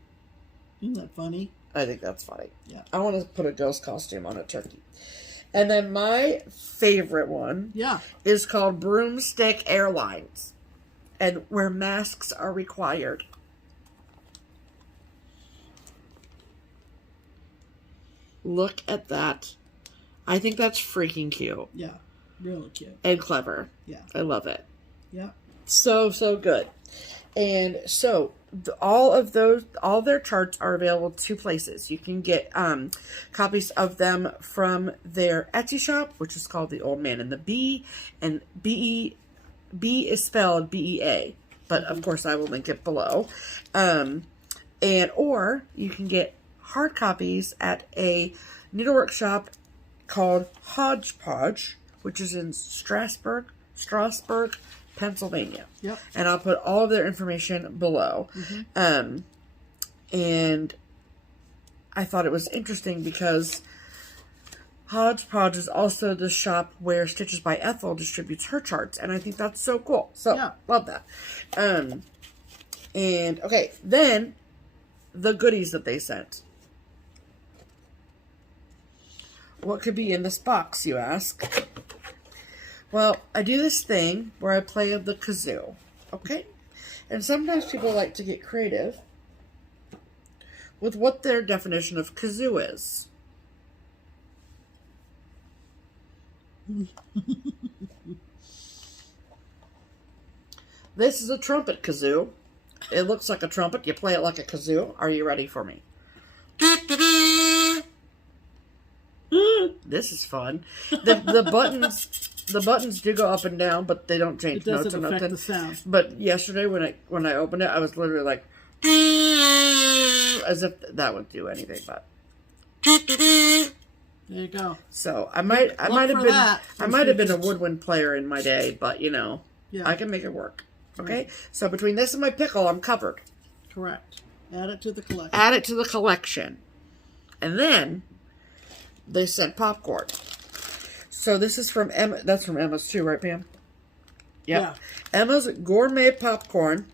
Isn't that funny? I think that's funny. Yeah. I want to put a ghost costume on a turkey. And then my favorite one is called Broomstick Airlines, and where masks are required. Look at that. I think that's freaking cute. Yeah, really cute. And clever. Yeah. I love it. Yeah. So, so good. And so, all their charts are available 2 places. You can get copies of them from their Etsy shop, which is called The Old Man and the Bee, and B is spelled B-E-A, but of course I will link it below. Or you can get hard copies at a needlework shop called Hodgepodge, which is in Strasburg, Pennsylvania. Yep. And I'll put all of their information below. And I thought it was interesting because Hodgepodge is also the shop where Stitches by Ethel distributes her charts, and I think that's so cool. So, love that. And, okay, then the goodies that they sent. What could be in this box, you ask? Well, I do this thing where I play the kazoo, okay? And sometimes people like to get creative with what their definition of kazoo is. This is a trumpet kazoo. It looks like a trumpet. You play it like a kazoo. Are you ready for me? This is fun. The buttons do go up and down, but they don't change notes or nothing. The sound. But yesterday when I opened it, I was literally like, as if that would do anything. But there you go. So I might have been a woodwind player in my day, but you know, I can make it work. Okay, right. So between this and my pickle, I'm covered. Correct. Add it to the collection. Add it to the collection, and then they sent popcorn. So this is from Emma. That's from Emma's too, right, Pam? Yep. Yeah. Emma's Gourmet Popcorn.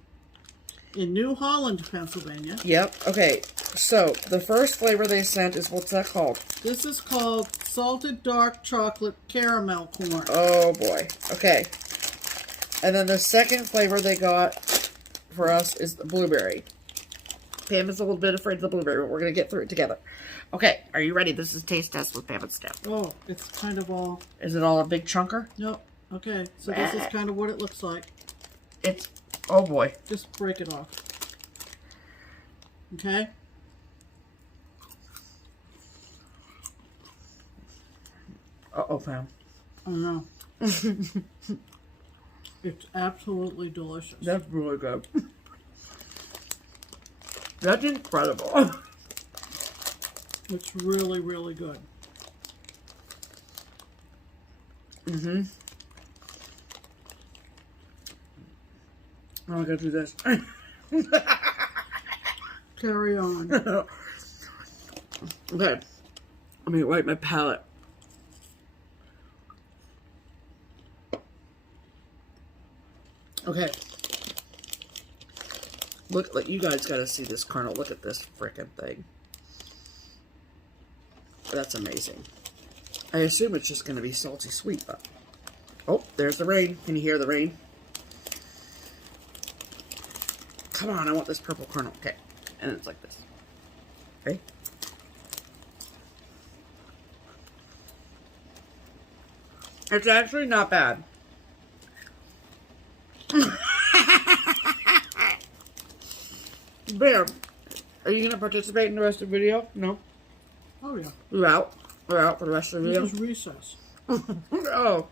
In New Holland, Pennsylvania. Yep. Okay. So the first flavor they sent is, what's that called? This is called Salted Dark Chocolate Caramel Corn. Oh, boy. Okay. And then the second flavor they got for us is the blueberry. Pam is a little bit afraid of the blueberry, but we're going to get through it together. Okay, are you ready? This is taste test with Pam and Steph. Oh, it's kind of all... Is it all a big chunker? Nope. Okay, so this is kind of what it looks like. It's... Oh, boy. Just break it off. Okay? Uh-oh, Pam. I know. It's absolutely delicious. That's really good. That's incredible. It's really, really good. Mm-hmm. Oh, I gotta do this. Carry on. Okay. Let me wipe my palate. Okay. Look, you guys gotta see this kernel. Look at this frickin' thing. That's amazing. I assume it's just gonna be salty sweet, but Oh, there's the rain. Can you hear the rain? Come on, I want this purple kernel. Okay. And it's like this. Okay. It's actually not bad. Bear, are you going to participate in the rest of the video? No? Oh, yeah. We're out. We're out for the rest of the video. This is recess. Oh.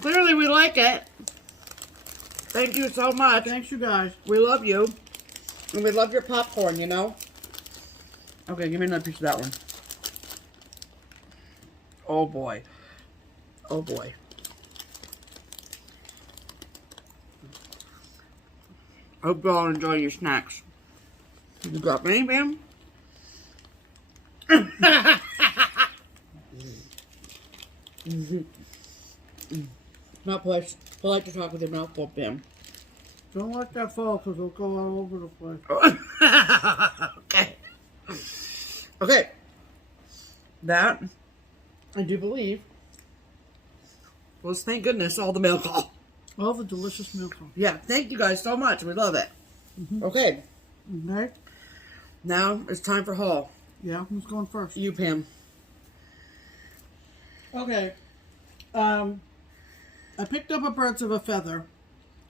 Clearly we like it. Thank you so much. Thanks, you guys. We love you. And we love your popcorn, you know? Okay, give me another piece of that one. Oh, boy. Oh, boy. Hope you all enjoy your snacks. You got any, Bam? Not polite to talk with your mouth full, Bam. Don't let that fall because it'll go all over the place. Okay. Okay. That, I do believe, was, thank goodness, all the mail call. All the delicious milk. Yeah, thank you guys so much. We love it. Okay. Okay. Now it's time for haul. Yeah, who's going first? You, Pam. Okay. I picked up a Birds of a Feather.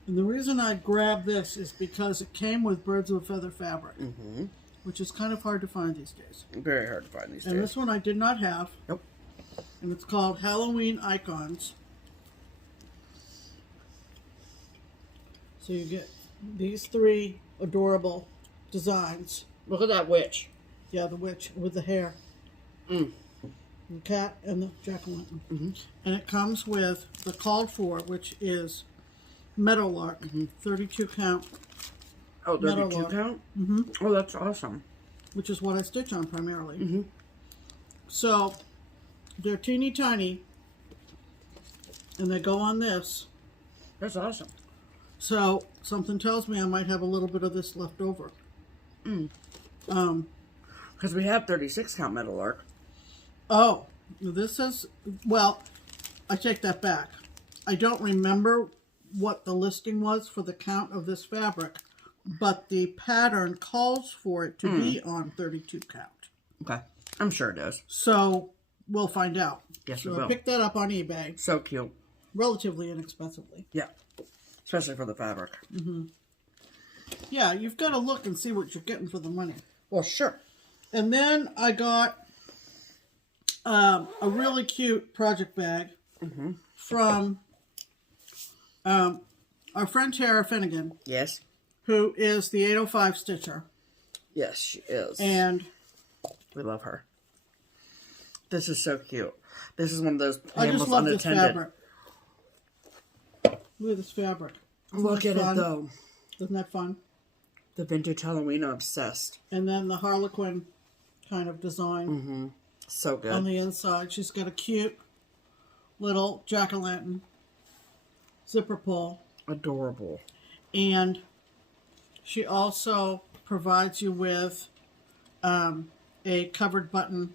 And the reason I grabbed this is because it came with Birds of a Feather fabric. Which is kind of hard to find these days. Very hard to find these days. And this one I did not have. Nope. And it's called Halloween Icons. So you get these three adorable designs. Look at that witch. Yeah, the witch with the hair. The cat and the jack-o'-lantern. And it comes with the called for, which is Meadowlark, 32 count. Oh, 32 Meadowlark. count? Oh, that's awesome. Which is what I stitch on primarily. So they're teeny tiny, and they go on this. That's awesome. So something tells me I might have a little bit of this left over. Because we have 36 count Meadowlark. Oh, this says, well, I take that back. I don't remember what the listing was for the count of this fabric, but the pattern calls for it to be on 32 count. Okay. I'm sure it is. So we'll find out. Yes, so we will. I picked that up on eBay, So cute. relatively inexpensively. Yeah. Especially for the fabric. Yeah, you've got to look and see what you're getting for the money. Well, sure. And then I got a really cute project bag from our friend Tara Finnegan, Yes. who is the 805 Stitcher. Yes, she is. And we love her. This is so cute. This is one of those I just almost love this unattended. fabric. Look at this fabric. Look at fun? it, though. Isn't that fun? The vintage Halloween, I'm obsessed. And then the Harlequin kind of design So good. on the inside. She's got a cute little jack-o'-lantern zipper pull. Adorable. And she also provides you with a covered button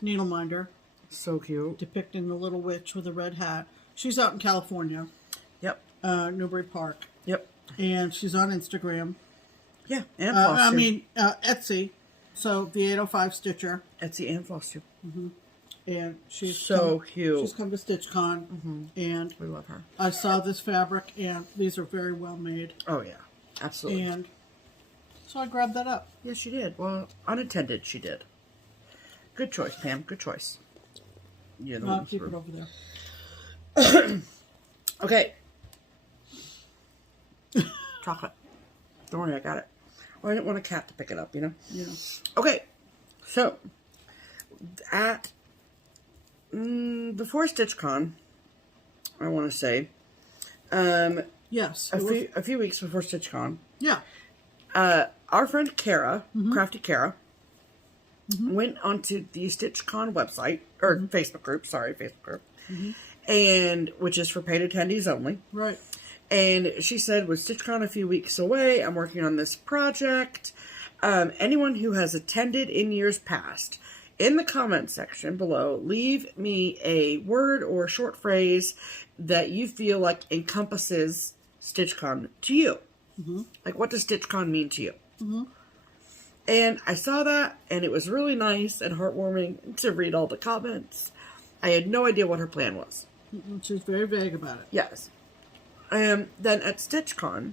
needle minder So cute. depicting the little witch with a red hat. She's out in California, Yep. Newbury Park. Yep. And she's on Instagram. Yeah, and Etsy. So the 805 Stitcher. Etsy and FlossTube. And she's So cute. She's come to StitchCon, and We love her. I saw this fabric, and these are very well made. Oh, yeah. Absolutely. And so I grabbed that up. Yes, she did. Well, unattended, she did. Good choice, Pam. Good choice. Yeah, the I'll one keep it through. over there. Okay. Chocolate. Don't worry, I got it. Well, I didn't want a cat to pick it up, you know? Yeah. Okay. So, at before StitchCon, I want to say, Yes. a few weeks before StitchCon, Yeah. our friend Kara, Crafty Kara, went onto the StitchCon website, or Facebook group, and which is for paid attendees only. Right. And she said, with StitchCon a few weeks away, I'm working on this project. Anyone who has attended in years past, in the comment section below, leave me a word or short phrase that you feel like encompasses StitchCon to you. Like, what does StitchCon mean to you? And I saw that, and it was really nice and heartwarming to read all the comments. I had no idea what her plan was. She's very vague about it. Yes. Then at StitchCon,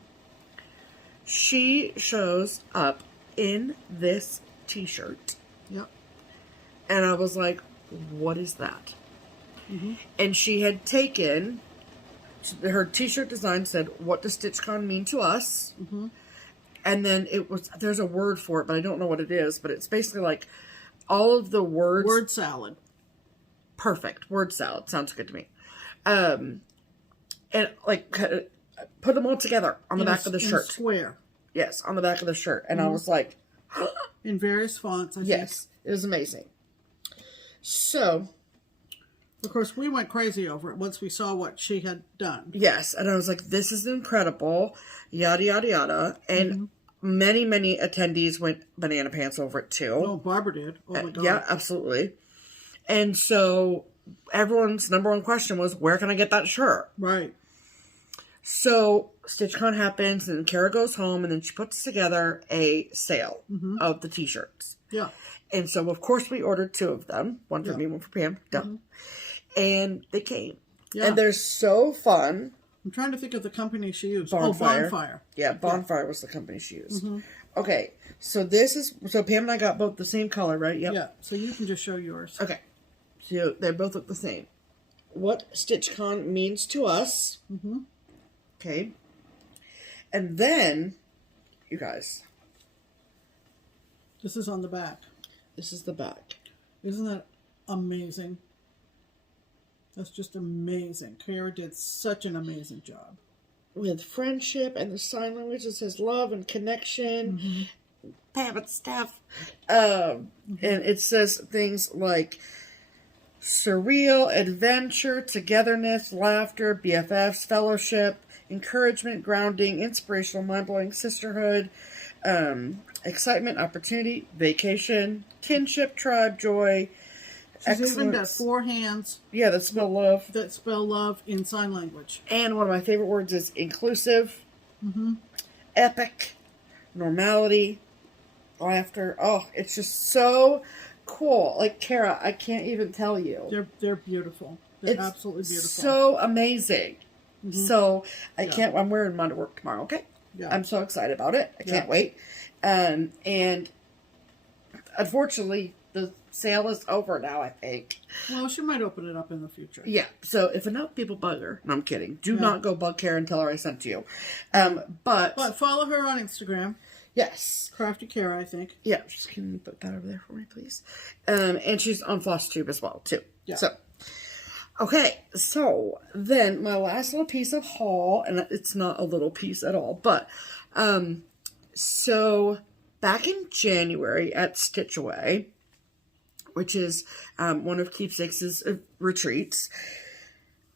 she shows up in this t-shirt. Yep. And I was like, what is that? And she had taken, her t-shirt design said, what does StitchCon mean to us? And then it was, there's a word for it, but I don't know what it is. But it's basically like all of the words. Word salad. Perfect. Word salad. Sounds good to me. And like put them all together on the back of the shirt. Square. Yes, on the back of the shirt. And I was like. In various fonts, I think. Yes, it was amazing. So. Of course, we went crazy over it once we saw what she had done. Yes, and I was like, this is incredible, yada, yada, yada. And many, many attendees went banana pants over it, too. Oh, Barbara did. Oh, my God. Yeah, absolutely. And so everyone's number one question was, where can I get that shirt? Right. So StitchCon happens, and Kara goes home, and then she puts together a sale of the t-shirts. Yeah. And so, of course, we ordered 2 of them. One for me, one for Pam. Done. And they came. Yeah. And they're so fun. I'm trying to think of the company she used. Bonfire. Oh, Bonfire. Yeah, Bonfire was the company she used. Okay, so so Pam and I got both the same color, right? Yep. Yeah, so you can just show yours. Okay, so they both look the same. What StitchCon means to us. Okay. And then, you guys. This is on the back. This is the back. Isn't that amazing? That's just amazing. Kara did such an amazing job. With friendship and the sign language that says love and connection. Pam and Steph. And it says things like surreal, adventure, togetherness, laughter, BFFs, fellowship, encouragement, grounding, inspirational, mind-blowing, sisterhood, excitement, opportunity, vacation, kinship, tribe, joy, She's even got 4 hands. Yeah, that spell love. That spell love in sign language. And one of my favorite words is inclusive, epic, normality, laughter. Oh, it's just so cool. Like, Kara, I can't even tell you. They're beautiful. They're absolutely beautiful. So amazing. So I can't. I'm wearing mine to work tomorrow. Okay. Yeah. I'm so excited about it. I can't wait. And unfortunately, the sale is over now, I think. Well, she might open it up in the future. Yeah. So if enough people bug her, no, I'm kidding. Do not go bug Kara and tell her I sent you. But follow her on Instagram. Yes. Crafty Kara, I think. Yeah. Can you put that over there for me, please? And she's on FlossTube as well, too. Yeah. So, okay. So then my last little piece of haul, and it's not a little piece at all, but so back in January at Stitch Away, which is one of Keepsakes' retreats,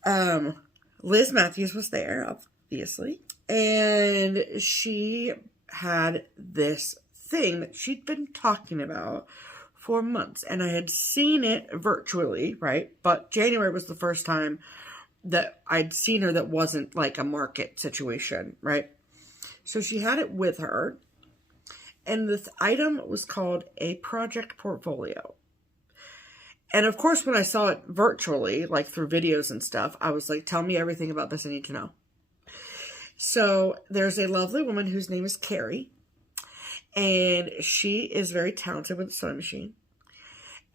Liz Matthews was there, obviously, and she had this thing that she'd been talking about for months, and I had seen it virtually, right? But January was the first time that I'd seen her that wasn't like a market situation, right? So she had it with her, and this item was called a project portfolio. And of course, when I saw it virtually, like through videos and stuff, I was like, tell me everything about this I need to know. So there's a lovely woman whose name is Carrie, and she is very talented with a sewing machine.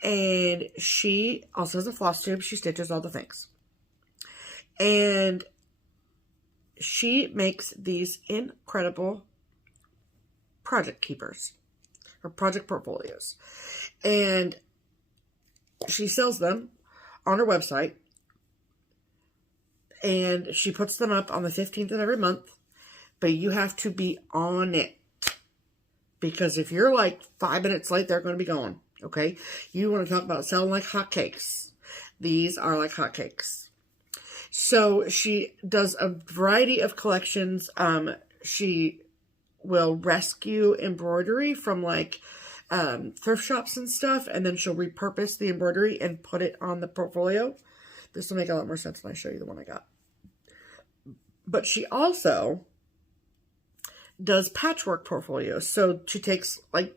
And she also has a floss tube. She stitches all the things. And she makes these incredible project keepers, or project portfolios. And she sells them on her website, and she puts them up on the 15th of every month, but you have to be on it, because if you're like 5 minutes late, they're going to be gone, okay? You want to talk about selling like hotcakes. These are like hotcakes. So she does a variety of collections. She will rescue embroidery from like thrift shops and stuff, and then she'll repurpose the embroidery and put it on the portfolio. This will make a lot more sense when I show you the one I got. But she also does patchwork portfolios. So she takes like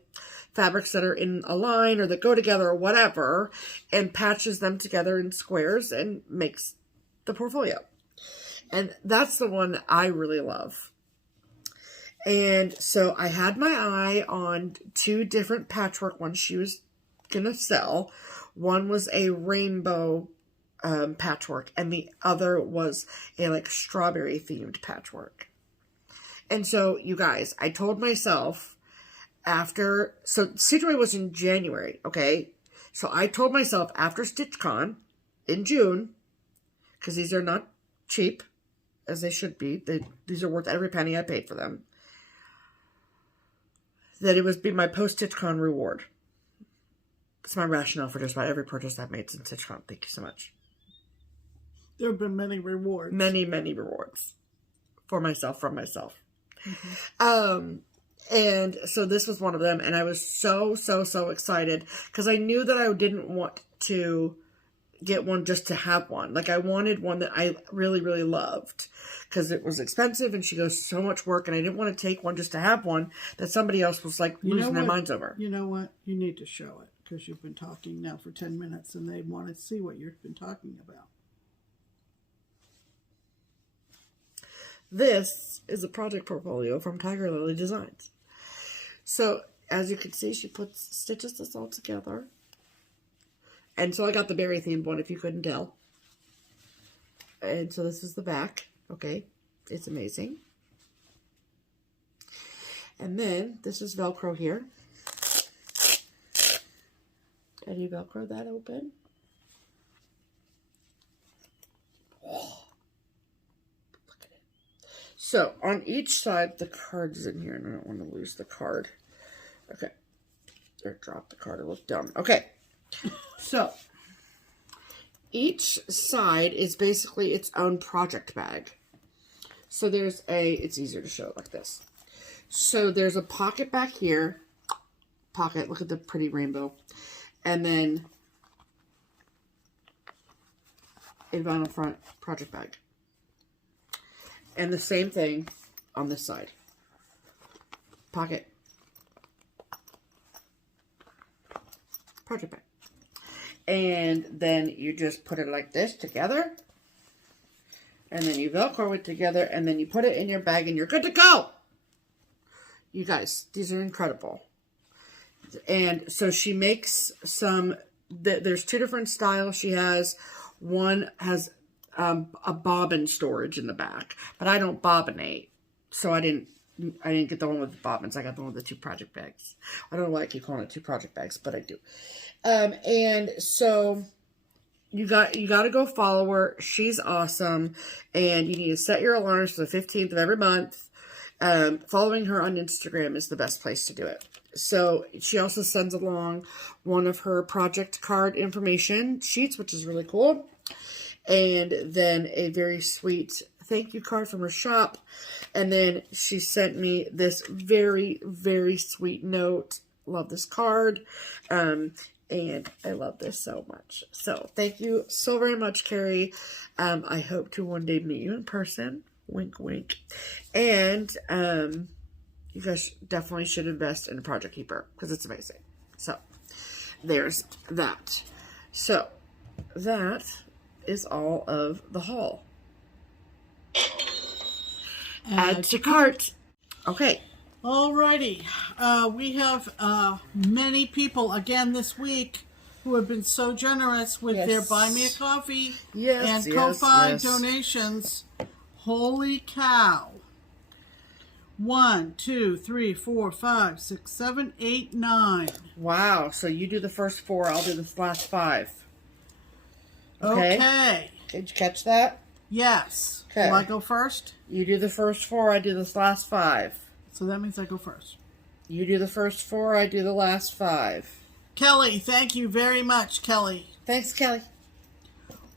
fabrics that are in a line or that go together or whatever and patches them together in squares and makes the portfolio. And that's the one that I really love. And so I had my eye on 2 different patchwork ones she was going to sell. One was a rainbow patchwork, and the other was a like strawberry themed patchwork. And so, you guys, I told myself after, so Sidroy was in January, okay? So I told myself after StitchCon in June, because these are not cheap, as they should be. These are worth every penny I paid for them. That it would be my post-StitchCon reward. It's my rationale for just about every purchase I've made since StitchCon. Thank you so much. There have been many rewards. Many, many rewards. For myself, from myself. Mm-hmm. And so this was one of them. And I was so excited. Because I knew that I didn't want to get one just to have one. Like, I wanted one that I really, really loved. Because it was expensive and she goes, so much work. And I didn't want to take one just to have one that somebody else was like losing their minds over. You know what? You need to show it. Because you've been talking now for 10 minutes and they want to see what you've been talking about. This is a project portfolio from Tiger Lily Designs. So, as you can see, she stitches this all together. And so I got the berry themed one, if you couldn't tell. And so this is the back. Okay. It's amazing. And then this is Velcro here. And you Velcro that open. So, on each side, the card is in here, and I don't want to lose the card. Okay. Or drop the card, it looked dumb. Okay. So, each side is basically its own project bag. So, there's it's easier to show it like this. So, there's a pocket back here. Pocket, look at the pretty rainbow. And then, a vinyl front project bag. And the same thing on this side. Pocket. Project bag. And then you just put it like this together. And then you Velcro it together. And then you put it in your bag and you're good to go. You guys, these are incredible. And so she makes some, there's 2 different styles she has. One has a bobbin storage in the back, but I don't bobbinate, so I didn't get the one with the bobbins. I got the one with the 2 project bags. I don't know why I keep calling it 2 project bags, but I do. And so you got to go follow her. She's awesome, and you need to set your alarms for the 15th of every month. Following her on Instagram is the best place to do it. So she also sends along one of her project card information sheets, which is really cool. And then a very sweet thank you card from her shop. And then she sent me this very, very sweet note. Love this card. And I love this so much. So thank you so very much, Carrie. I hope to one day meet you in person. Wink, wink. And you guys definitely should invest in a Project Keeper because it's amazing. So there's that. So that is all of the haul. Add to cart. Okay. Alrighty. We have many people again this week who have been so generous with their Buy Me a Coffee and Ko-Fi donations. Holy cow. 1, 2, 3, 4, 5, 6, 7, 8, 9. Wow. So you do the first 4, I'll do the last 5. Okay. Did you catch that? Yes. Okay. Will I go first? You do the first 4, I do the last 5. So that means I go first. You do the first 4, I do the last 5. Kelly, thank you very much, Kelly. Thanks, Kelly.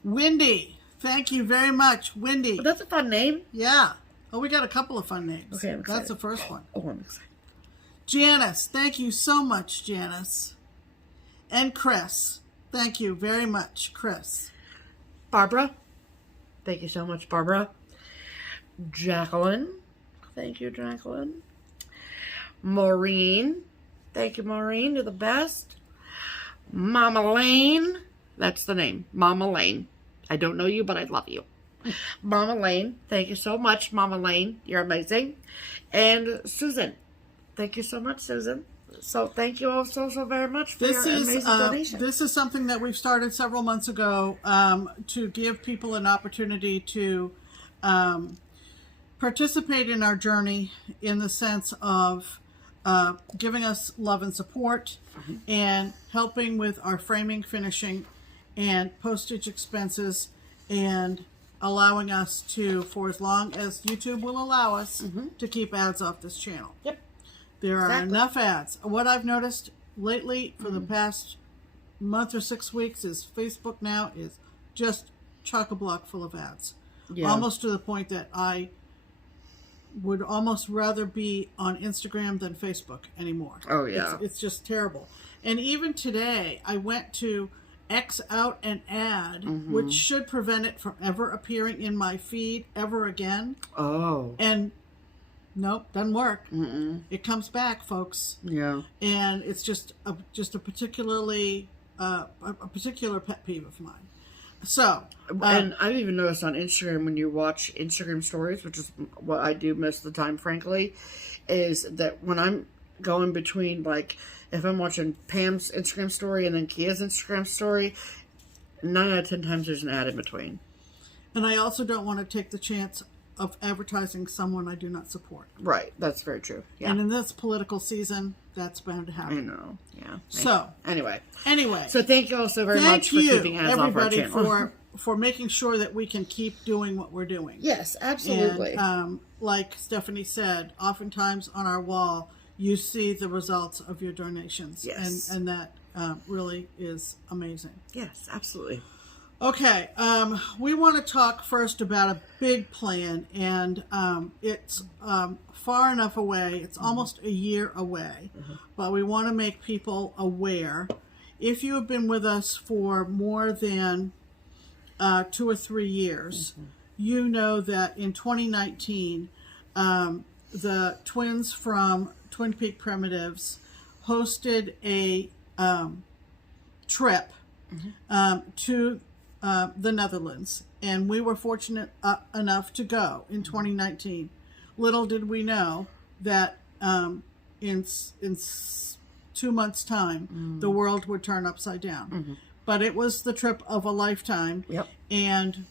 Wendy, thank you very much, Wendy. Oh, that's a fun name. Yeah. Oh, we got a couple of fun names. Okay, I'm excited. That's the first one. Oh, I'm excited. Janice, thank you so much, Janice. And Chris, thank you very much, Chris. Barbara, thank you so much, Barbara. Jacqueline, thank you, Jacqueline. Maureen, thank you, Maureen. You're the best. Mama Lane, that's the name, Mama Lane. I don't know you, but I love you. Mama Lane, thank you so much, Mama Lane. You're amazing. And Susan, thank you so much, Susan. So thank you all so very much for your amazing donation. This is something that we've started several months ago to give people an opportunity to participate in our journey in the sense of giving us love and support and helping with our framing, finishing, and postage expenses, and allowing us to, for as long as YouTube will allow us, to keep ads off this channel. Yep. There are enough ads. What I've noticed lately for the past month or 6 weeks is Facebook now is just chock-a-block full of ads. Yeah. Almost to the point that I would almost rather be on Instagram than Facebook anymore. Oh, yeah. It's just terrible. And even today, I went to X out an ad, which should prevent it from ever appearing in my feed ever again. Oh. And nope, doesn't work. It comes back, folks. Yeah. And it's just a particularly a particular pet peeve of mine. So, and I've even noticed on Instagram, when you watch Instagram stories, which is what I do most of the time, frankly, is that when I'm going between, like, if I'm watching Pam's Instagram story and then Kia's Instagram story, 9 out of 10 times there's an ad in between. And I also don't want to take the chance of advertising someone I do not support. Right, that's very true. Yeah. And in this political season, that's bound to happen. I know. Yeah. So anyway, so thank you all so very much for keeping ads off our channel. Everybody for making sure that we can keep doing what we're doing. Yes, absolutely. And like Stephanie said, oftentimes on our wall you see the results of your donations. Yes. And that really is amazing. Yes, absolutely. Okay, we want to talk first about a big plan, and it's far enough away. It's almost a year away, but we want to make people aware. If you have been with us for more than 2 or 3 years, you know that in 2019, the twins from Twin Peak Primitives hosted a trip to the Netherlands, and we were fortunate enough to go in 2019. Little did we know that in 2 months' time, the world would turn upside down. But it was the trip of a lifetime. Yep. And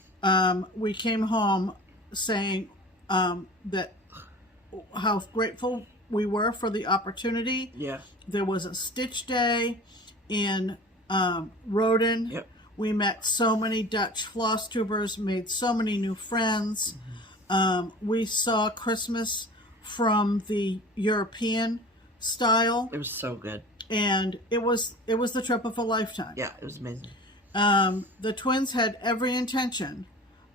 we came home saying that how grateful we were for the opportunity. Yeah. There was a stitch day in Roden. Yep. We met so many Dutch floss tubers, made so many new friends. We saw Christmas from the European style. It was so good. And it was the trip of a lifetime. Yeah, it was amazing. The twins had every intention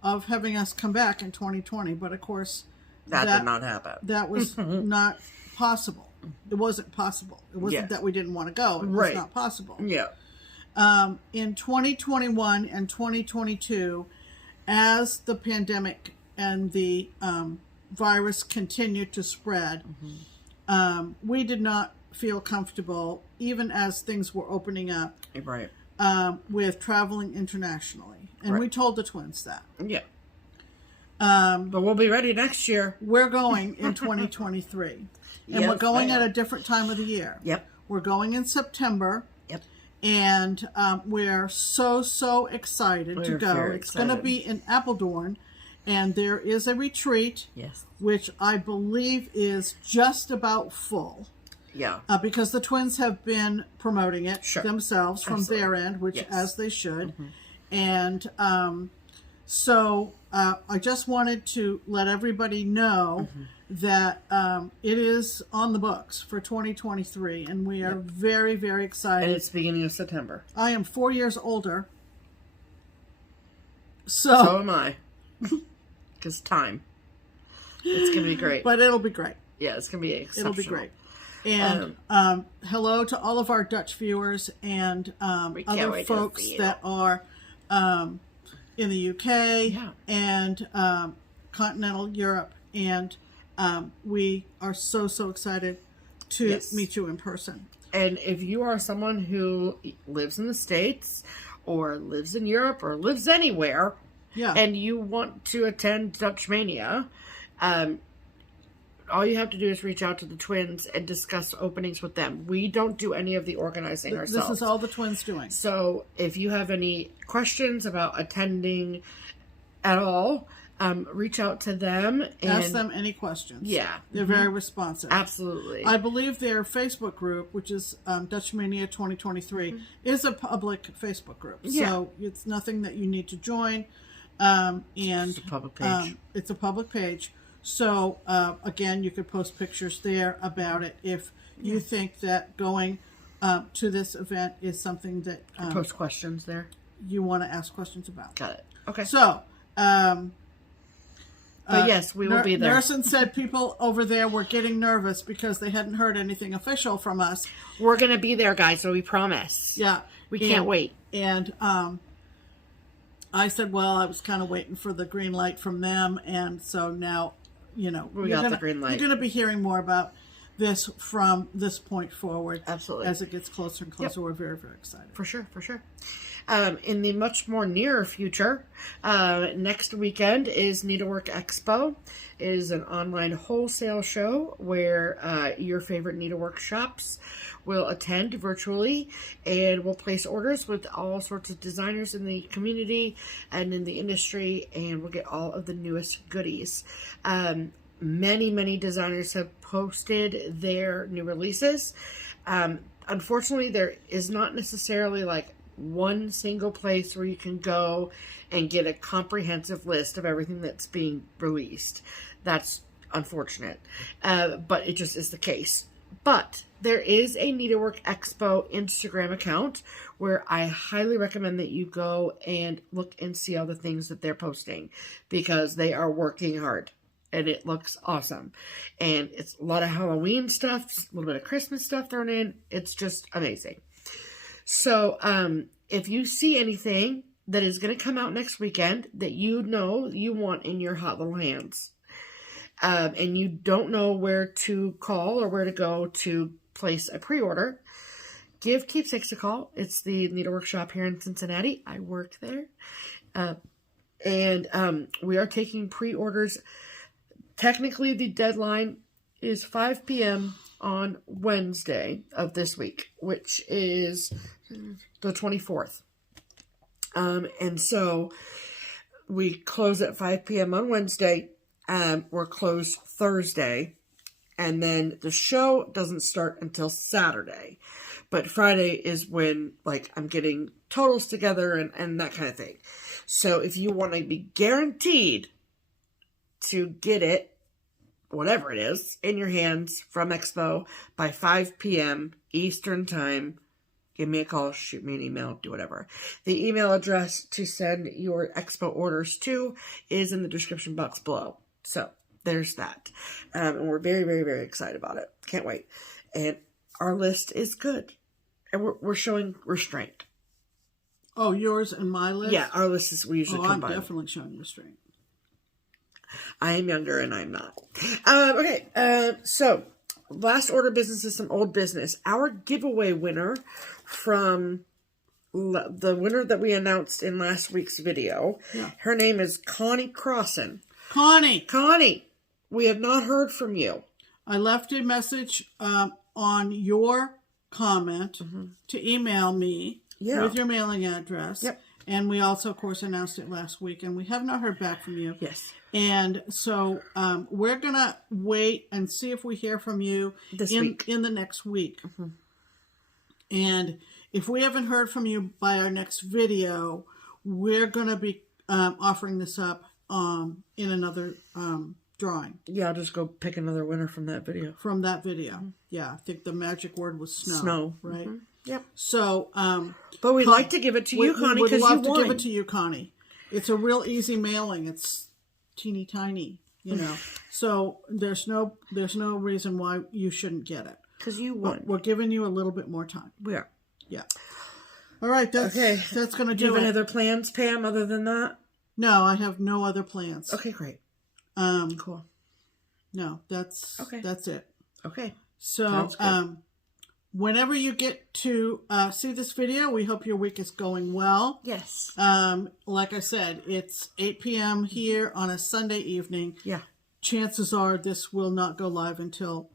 of having us come back in 2020, but of course that did not happen. That was not possible. It wasn't possible. It wasn't that we didn't want to go. It was not possible. Yeah. In 2021 and 2022, as the pandemic and the virus continued to spread, we did not feel comfortable, even as things were opening up, with traveling internationally. And we told the twins that. Yeah. But we'll be ready next year. We're going in 2023. And we're going at a different time of the year. Yep. We're going in September. Yep. And we're so excited to go. It's going to be in Apeldoorn. And there is a retreat, which I believe is just about full. Yeah. Because the twins have been promoting it themselves from their end, which as they should. And so I just wanted to let everybody know that it is on the books for 2023, and we are very, very excited. And it's beginning of September. I am 4 years older. So am I. Because time. It's going to be great. But it'll be great. Yeah, it's going to be exceptional. It'll be great. And hello to all of our Dutch viewers and other folks that are in the UK and continental Europe. And we are so excited to meet you in person. And if you are someone who lives in the States or lives in Europe or lives anywhere, and you want to attend Dutch Mania, all you have to do is reach out to the twins and discuss openings with them. We don't do any of the organizing ourselves. This is all the twins doing. So if you have any questions about attending at all, reach out to them. And ask them any questions. Yeah. They're very responsive. Absolutely. I believe their Facebook group, which is Dutch Mania 2023, is a public Facebook group. So it's nothing that you need to join. It's a public page. It's a public page. So, again, you could post pictures there about it if you think that going to this event is something that... post questions there. You want to ask questions about. Got it. Okay. So... but yes, we will be there. Nerson said people over there were getting nervous because they hadn't heard anything official from us. We're going to be there, guys, so we promise. Yeah. We can't wait. And I said, well, I was kind of waiting for the green light from them. And so now, you know, we got the green light. You're going to be hearing more about this from this point forward. Absolutely. As it gets closer and closer. We're very excited. For sure, for sure. In the much more nearer future, next weekend is Needlework Expo. It is an online wholesale show where your favorite needlework shops will attend virtually and will place orders with all sorts of designers in the community and in the industry, and we'll get all of the newest goodies. Many designers have posted their new releases. Unfortunately, there is not necessarily like one single place where you can go and get a comprehensive list of everything that's being released. That's unfortunate, but it just is the case. But there is a Needlework Expo Instagram account where I highly recommend that you go and look and see all the things that they're posting, because they are working hard and it looks awesome. And it's a lot of Halloween stuff, a little bit of Christmas stuff thrown in. It's just amazing. So, if you see anything that is going to come out next weekend that you know you want in your hot little hands, and you don't know where to call or where to go to place a pre-order, give Keepsakes a call. It's the needlework shop here in Cincinnati. I work there. And we are taking pre-orders. Technically, the deadline is 5 p.m. on Wednesday of this week, which is the 24th. And so we close at 5 p.m. on Wednesday. We're closed Thursday. And then the show doesn't start until Saturday. But Friday is when, like, I'm getting totals together and that kind of thing. So if you want to be guaranteed to get it, whatever it is, in your hands from Expo by 5 p.m. Eastern Time, give me a call, shoot me an email, do whatever. The email address to send your Expo orders to is in the description box below. So there's that. And we're very excited about it. Can't wait. And our list is good. And we're showing restraint. Oh, yours and my list? Yeah, our list is, we usually combine. I'm definitely showing restraint. I am younger and I'm not. So last order of business is some old business. Our giveaway winner from the winner that we announced in last week's video, her name is Connie Crossan. Connie, we have not heard from you. I left a message on your comment to email me with your mailing address. Yep. And we also, of course, announced it last week, and we have not heard back from you. Yes. And so we're going to wait and see if we hear from you in the next week. And if we haven't heard from you by our next video, we're going to be offering this up in another drawing. Yeah, I'll just go pick another winner from that video. Yeah, I think the magic word was snow. Right? Yep. So, but we'd like to give it to you, Connie, because you won. We'd love to give it to you, Connie. It's a real easy mailing. It's teeny tiny, you know. So there's no reason why you shouldn't get it. Because you won. We're giving you a little bit more time. We are. Yeah. All right. That's going to Do you do have any it. other plans, Pam, other than that? No, I have no other plans. Okay, great. Cool. No, that's it. Okay. So, whenever you get to see this video, we hope your week is going well. Yes. Like I said, it's 8 p.m. here on a Sunday evening. Yeah. Chances are this will not go live until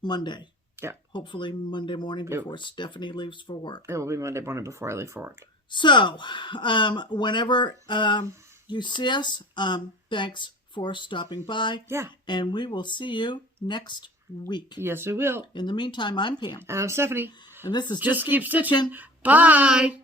Monday. Yeah. Hopefully Monday morning before Stephanie leaves for work. It will be Monday morning before I leave for work. So, whenever you see us, thanks for stopping by. Yeah. And we will see you next week. Yes, we will. In the meantime, I'm Pam. And I'm Stephanie. And this is Just Keep Stitching. Bye.